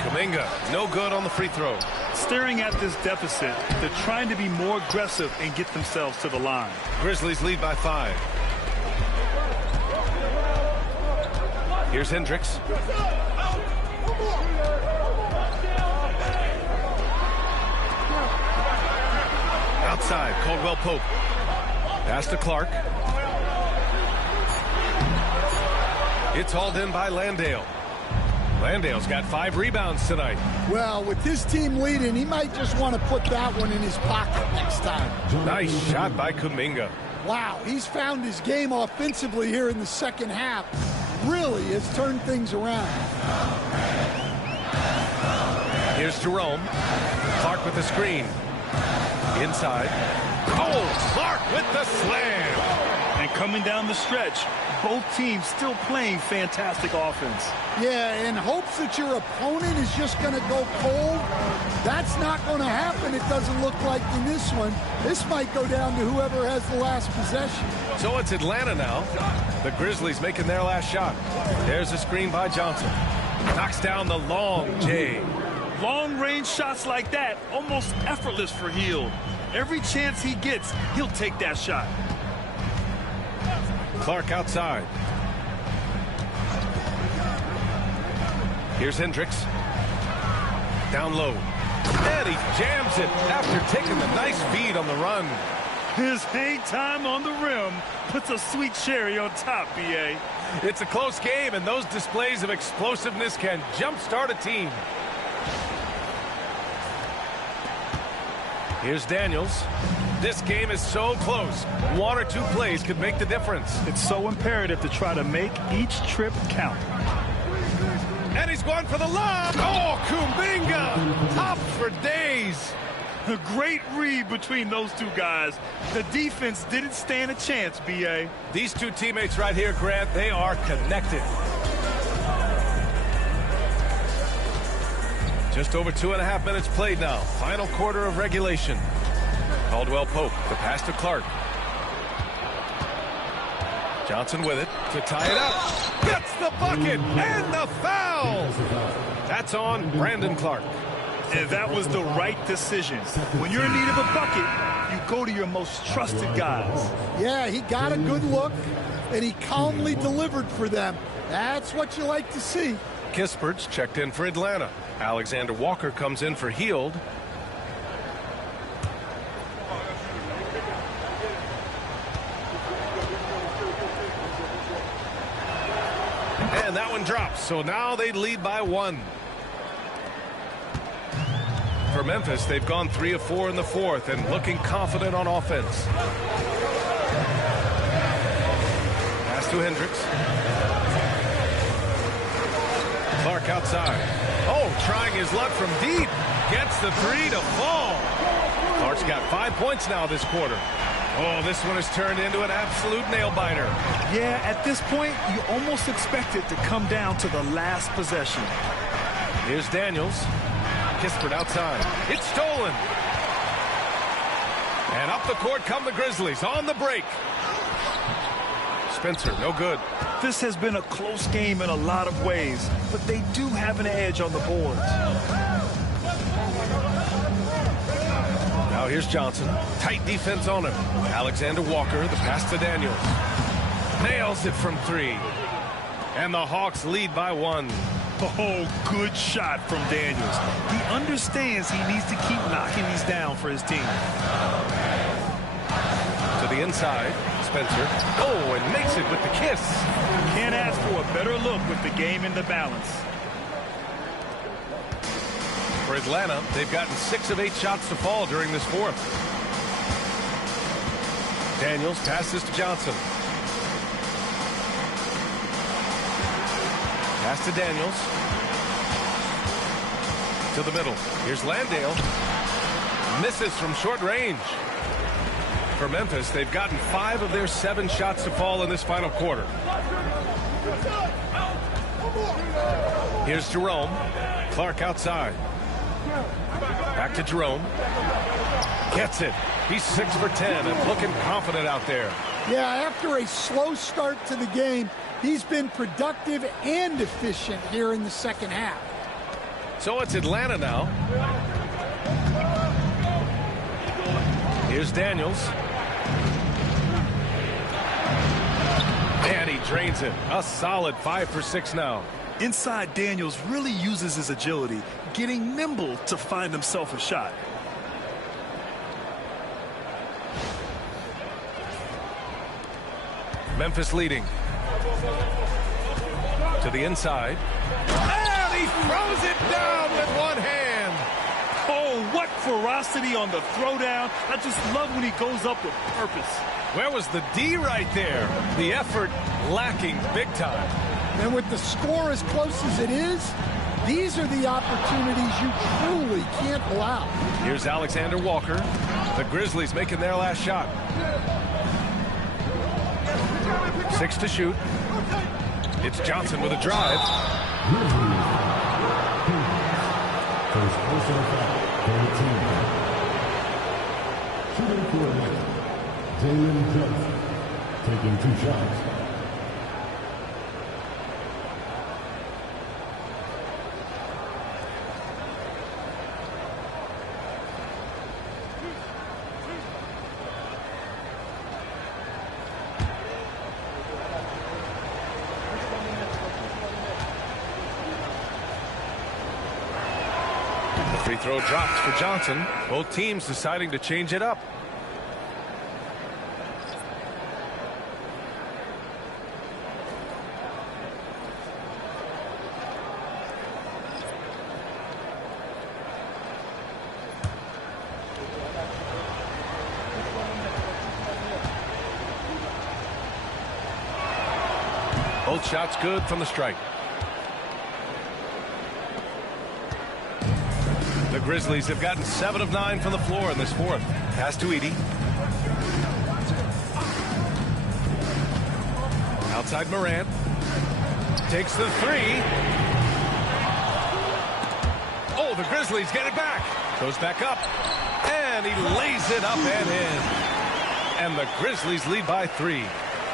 Kuminga, no good on the free throw. Staring at this deficit, they're trying to be more aggressive and get themselves to the line. Grizzlies lead by 5. Here's Hendricks. Outside, Caldwell Pope. Pass to Clark. It's hauled in by Landale. Landale's got 5 rebounds tonight. Well, with his team leading, he might just want to put that one in his pocket next time. Nice shot by Kuminga. Wow, he's found his game offensively here in the second half. Really has turned things around. Here's Jerome. Clark with the screen. Inside. Oh, Clark with the slam. And coming down the stretch, both teams still playing fantastic offense. Yeah, in hopes that your opponent is just going to go cold. That's not going to happen, it doesn't look like in this one. This might go down to whoever has the last possession. So it's Atlanta now. The Grizzlies making their last shot. There's a screen by Johnson. Knocks down the long J. Long-range shots like that, almost effortless for Hield. Every chance he gets, he'll take that shot. Clark outside. Here's Hendricks. Down low. And he jams it after taking the nice feed on the run. His hang time on the rim puts a sweet cherry on top, B.A. It's a close game, and those displays of explosiveness can jumpstart a team. Here's Daniels. This game is so close. 1 or 2 plays could make the difference. It's so imperative to try to make each trip count. And he's going for the lob. Oh, Kuminga. Top for days. A great read between those two guys. The defense didn't stand a chance, B.A. These two teammates right here, Grant, they are connected. Just over 2.5 minutes played now. Final quarter of regulation. Caldwell Pope, the pass to Clark. Johnson with it to tie it up. Gets the bucket and the foul. That's on Brandon Clark. And that was the right decision. When you're in need of a bucket, you go to your most trusted guys. Yeah, he got a good look, and he calmly delivered for them. That's what you like to see. Kispert's checked in for Atlanta. Alexander Walker comes in for Hield. And that one drops, so now they lead by 1. For Memphis, they've gone 3 of 4 in the 4th and looking confident on offense. Pass to Hendricks. Clark outside. Oh, trying his luck from deep. Gets the 3 to fall. Clark's got 5 points now this quarter. Oh, this one has turned into an absolute nail-biter. Yeah, at this point, you almost expect it to come down to the last possession. Here's Daniels. Kispert outside. It's stolen. And up the court come the Grizzlies on the break. Spencer, no good. This has been a close game in a lot of ways, but they do have an edge on the boards. Now here's Johnson. Tight defense on him. Alexander Walker, the pass to Daniels. Nails it from 3. And the Hawks lead by 1. Oh, good shot from Daniels. He understands he needs to keep knocking these down for his team. To the inside, Spencer. Oh, and makes it with the kiss. Can't ask for a better look with the game in the balance. For Atlanta, they've gotten 6 of 8 shots to fall during this 4th. Daniels passes to Johnson. Pass to Daniels. To the middle. Here's Landale. Misses from short range. For Memphis, they've gotten 5 of their 7 shots to fall in this final quarter. Here's Jerome. Clark outside. Back to Jerome. Gets it. He's 6 for 10 and looking confident out there. Yeah, after a slow start to the game, he's been productive and efficient here in the second half. So it's Atlanta now. Here's Daniels. And he drains it. A solid 5 for 6 now. Inside, Daniels really uses his agility, getting nimble to find himself a shot. Memphis leading. To the inside. And he throws it down with one hand. Oh, what ferocity on the throwdown. I just love when he goes up with purpose. Where was the D right there? The effort lacking big time. And with the score as close as it is, these are the opportunities you truly can't allow. Here's Alexander Walker. The Grizzlies making their last shot. 6 to shoot. It's Johnson with a drive. First personal foul for the team. Shooting coordinator, Jalen Johnson, taking 2 shots. Free throw drops for Johnson. Both teams deciding to change it up. Both shots good from the strike. The Grizzlies have gotten 7 of 9 from the floor in this fourth. Pass to Edey. Outside Morant. Takes the 3. Oh, the Grizzlies get it back. Goes back up. And he lays it up and in. And the Grizzlies lead by 3.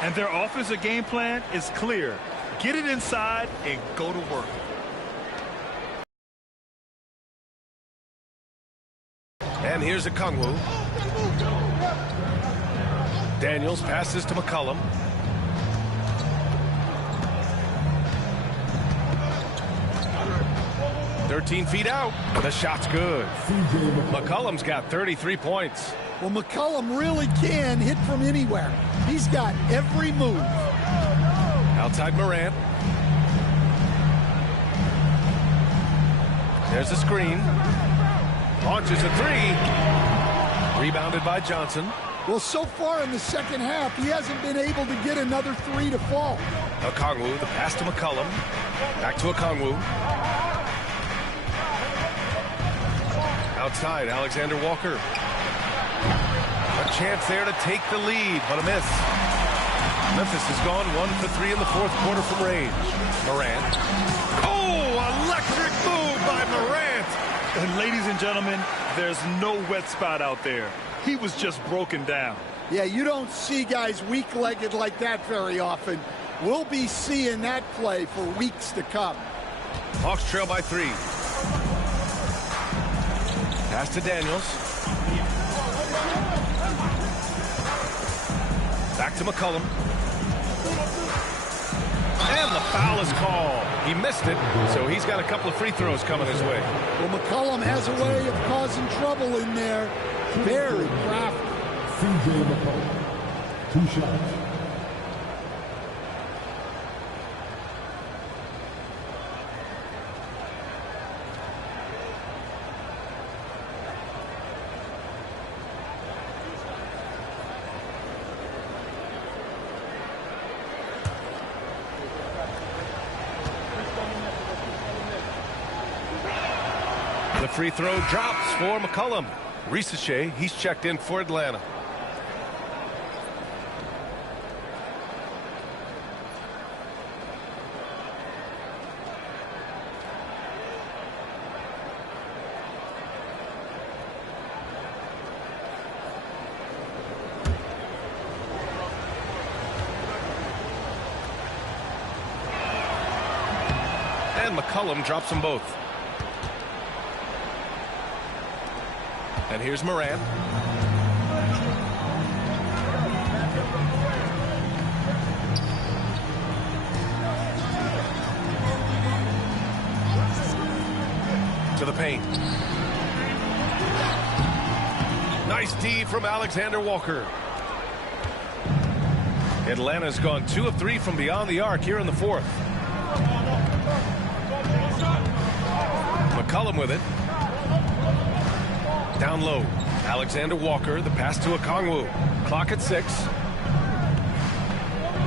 And their offensive game plan is clear. Get it inside and go to work. And here's a Kongwu. Daniels passes to McCollum. "13 feet out. The shot's good. McCollum's got 33 points. Well, McCollum really can hit from anywhere. He's got every move. Outside Morant. There's a screen. Launches a 3. Rebounded by Johnson. Well, so far in the second half, he hasn't been able to get another 3 to fall. Okongwu, the pass to McCollum. Back to Okongwu. Outside, Alexander Walker. A chance there to take the lead, but a miss. Memphis has gone 1 for 3 in the fourth quarter from range. Morant. Oh, electric move by Morant. And ladies and gentlemen, there's no wet spot out there. He was just broken down. Yeah, you don't see guys weak-legged like that very often. We'll be seeing that play for weeks to come. Hawks trail by 3. Pass to Daniels. Back to McCollum. And the foul is called. He missed it, so he's got a couple of free throws coming his way. Well, McCollum has a way of causing trouble in there. Very crafty. C.J. McCollum, 2 shots. The free throw drops for McCollum. Risache, he's checked in for Atlanta. And McCollum drops them both. And here's Morant. To the paint. Nice D from Alexander Walker. Atlanta's gone 2 of 3 from beyond the arc here in the fourth. McCollum with it. Down low. Alexander Walker, the pass to Okongwu. Clock at 6.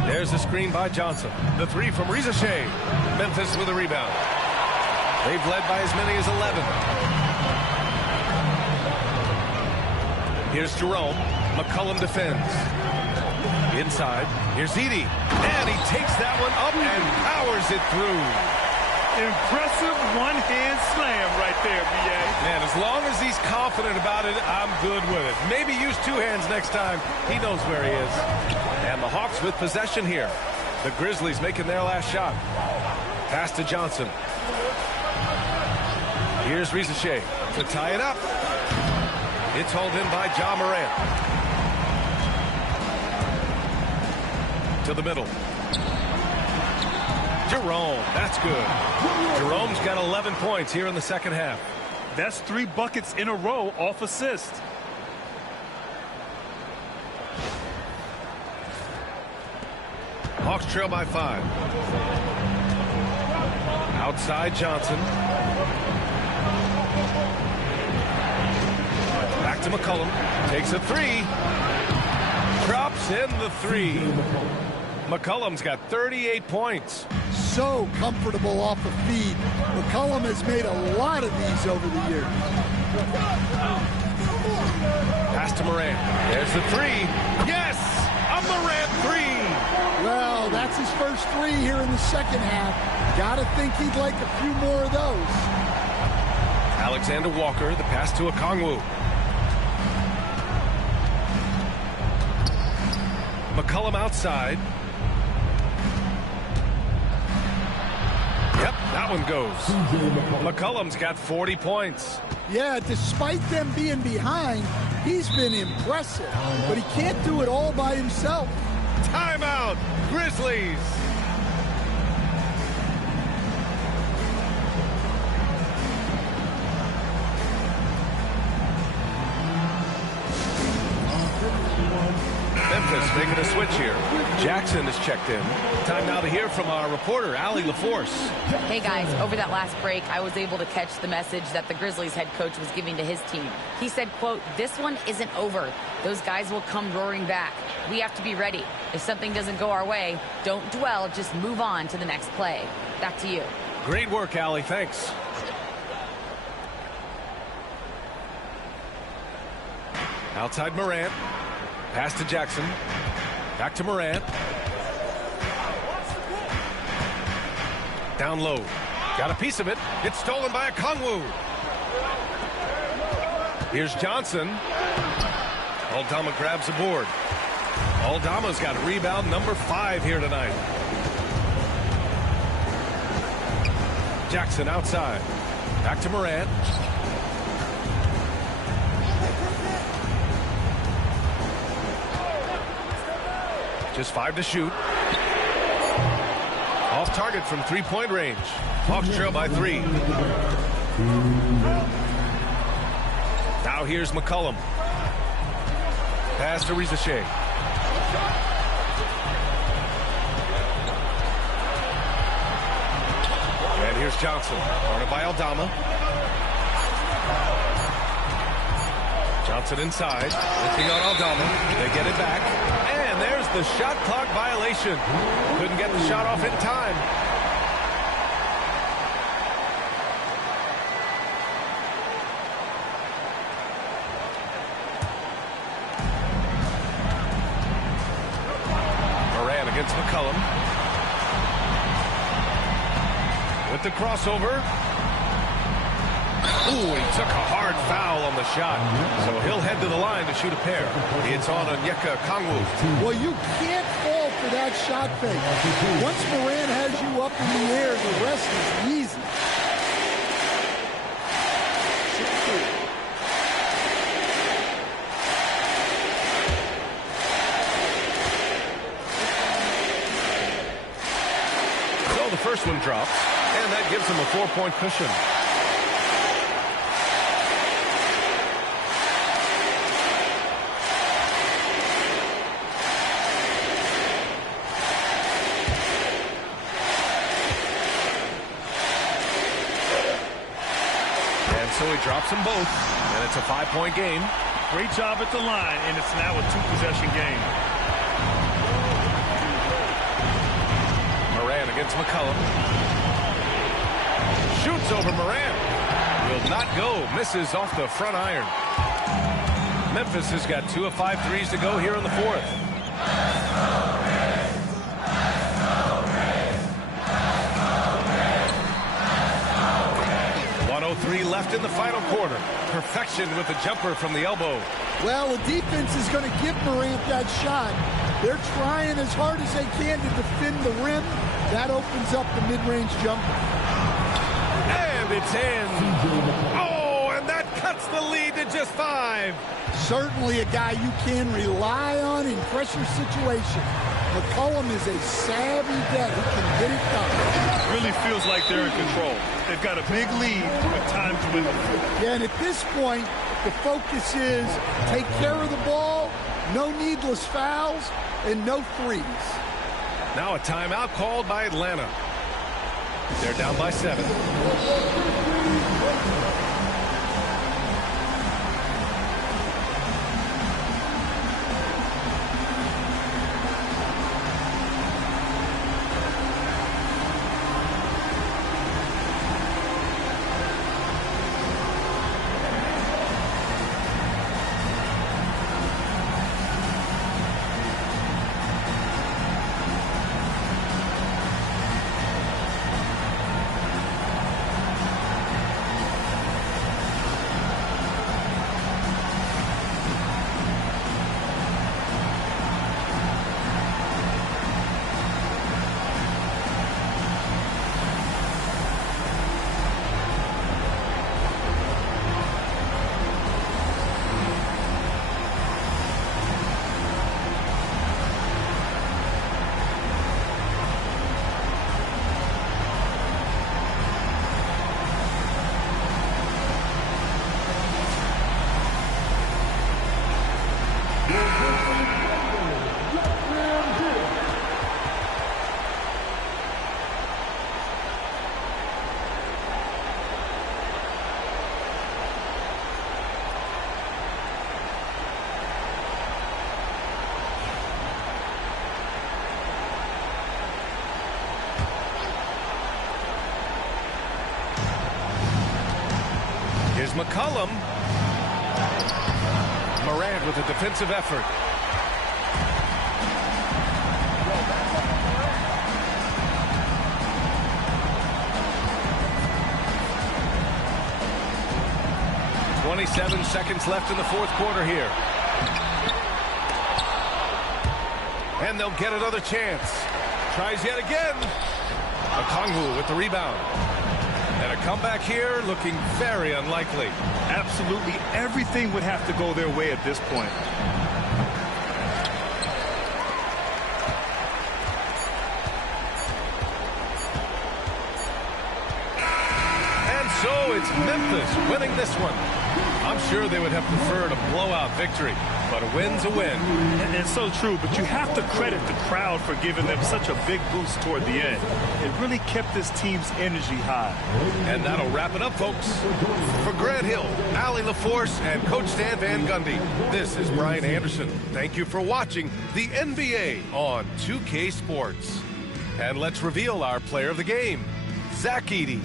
There's the screen by Johnson. The 3 from Rizachet. Memphis with a rebound. They've led by as many as 11. Here's Jerome. McCollum defends. Inside. Here's Edey. And he takes that one up and powers it through. Impressive one-hand slam right there, B.A. Man, as long as he's confident about it, I'm good with it. Maybe use 2 hands next time. He knows where he is. And the Hawks with possession here. The Grizzlies making their last shot. Pass to Johnson. Here's Rizachet to tie it up. It's hauled in by Ja Morant. To the middle. Jerome, that's good. Jerome's got 11 points here in the second half. That's 3 buckets in a row off assist. Hawks trail by 5. Outside Johnson. Back to McCollum. Takes a 3. Drops in the 3. McCollum's got 38 points. So comfortable off the feed. McCollum has made a lot of these over the years. Pass to Morant. There's the 3. Yes! A Morant 3! Well, that's his first 3 here in the second half. Gotta think he'd like a few more of those. Alexander Walker, the pass to Okongwu. McCollum outside. Yep, that one goes. McCollum's got 40 points. Yeah, despite them being behind, he's been impressive. But he can't do it all by himself. Timeout, Grizzlies. Memphis making a switch here. Jackson is checked in. Time now to hear from our reporter, Allie LaForce. Hey guys, over that last break, I was able to catch the message that the Grizzlies head coach was giving to his team. He said, quote, "This one isn't over. Those guys will come roaring back. We have to be ready. If something doesn't go our way, don't dwell, just move on to the next play." Back to you. Great work, Allie. Thanks. Outside Morant. Pass to Jackson. Back to Morant. Down low. Got a piece of it. It's stolen by Okongwu. Here's Johnson. Aldama grabs the board. Aldama's got rebound number 5 here tonight. Jackson outside. Back to Morant. Just 5 to shoot. Off target from 3-point range. Hawks trail by 3. Now here's McCollum. Pass to Rizachet. And here's Johnson. Guarded by Aldama. Johnson inside. Lifting on Aldama. They get it back. And there's the shot clock violation. Couldn't get the shot off in time. Moran against McCollum. With the crossover. Ooh, he took a hard foul on the shot. So he'll head to the line to shoot a pair. It's on Onyeka Okongwu. Well, you can't fall for that shot fake. Once Moran has you up in the air, the rest is easy. So the first one drops, and that gives him a 4-point cushion. drops them both, and it's a 5-point game. Great job at the line, and it's now a 2-possession game. Moran against McCollum. Shoots over Moran. Will not go. Misses off the front iron. Memphis has got 2 of 5 threes to go here in the fourth. 1:03 left in the final quarter. Perfection with the jumper from the elbow. Well, the defense is going to give Morant that shot. They're trying as hard as they can to defend the rim. That opens up the mid-range jumper. And it's in. Oh, and that cuts the lead to just 5. Certainly a guy you can rely on in pressure situations. McCollum is a savvy vet who can get it done. Really feels like they're in control. They've got a big lead with time to win. Yeah, and at this point, the focus is take care of the ball, no needless fouls, and no threes. Now a timeout called by Atlanta. They're down by 7. Here's McCollum. Moran with a defensive effort. Seconds left in the fourth quarter here. And they'll get another chance. Tries yet again. Okongwu with the rebound. And a comeback here looking very unlikely. Absolutely everything would have to go their way at this point. And so it's Memphis winning this one. I'm sure they would have preferred a blowout victory, but a win's a win. And it's so true, but you have to credit the crowd for giving them such a big boost toward the end. It really kept this team's energy high. And that'll wrap it up, folks. For Grant Hill, Allie LaForce, and Coach Stan Van Gundy, this is Brian Anderson. Thank you for watching the NBA on 2K Sports. And let's reveal our player of the game, Zach Edey.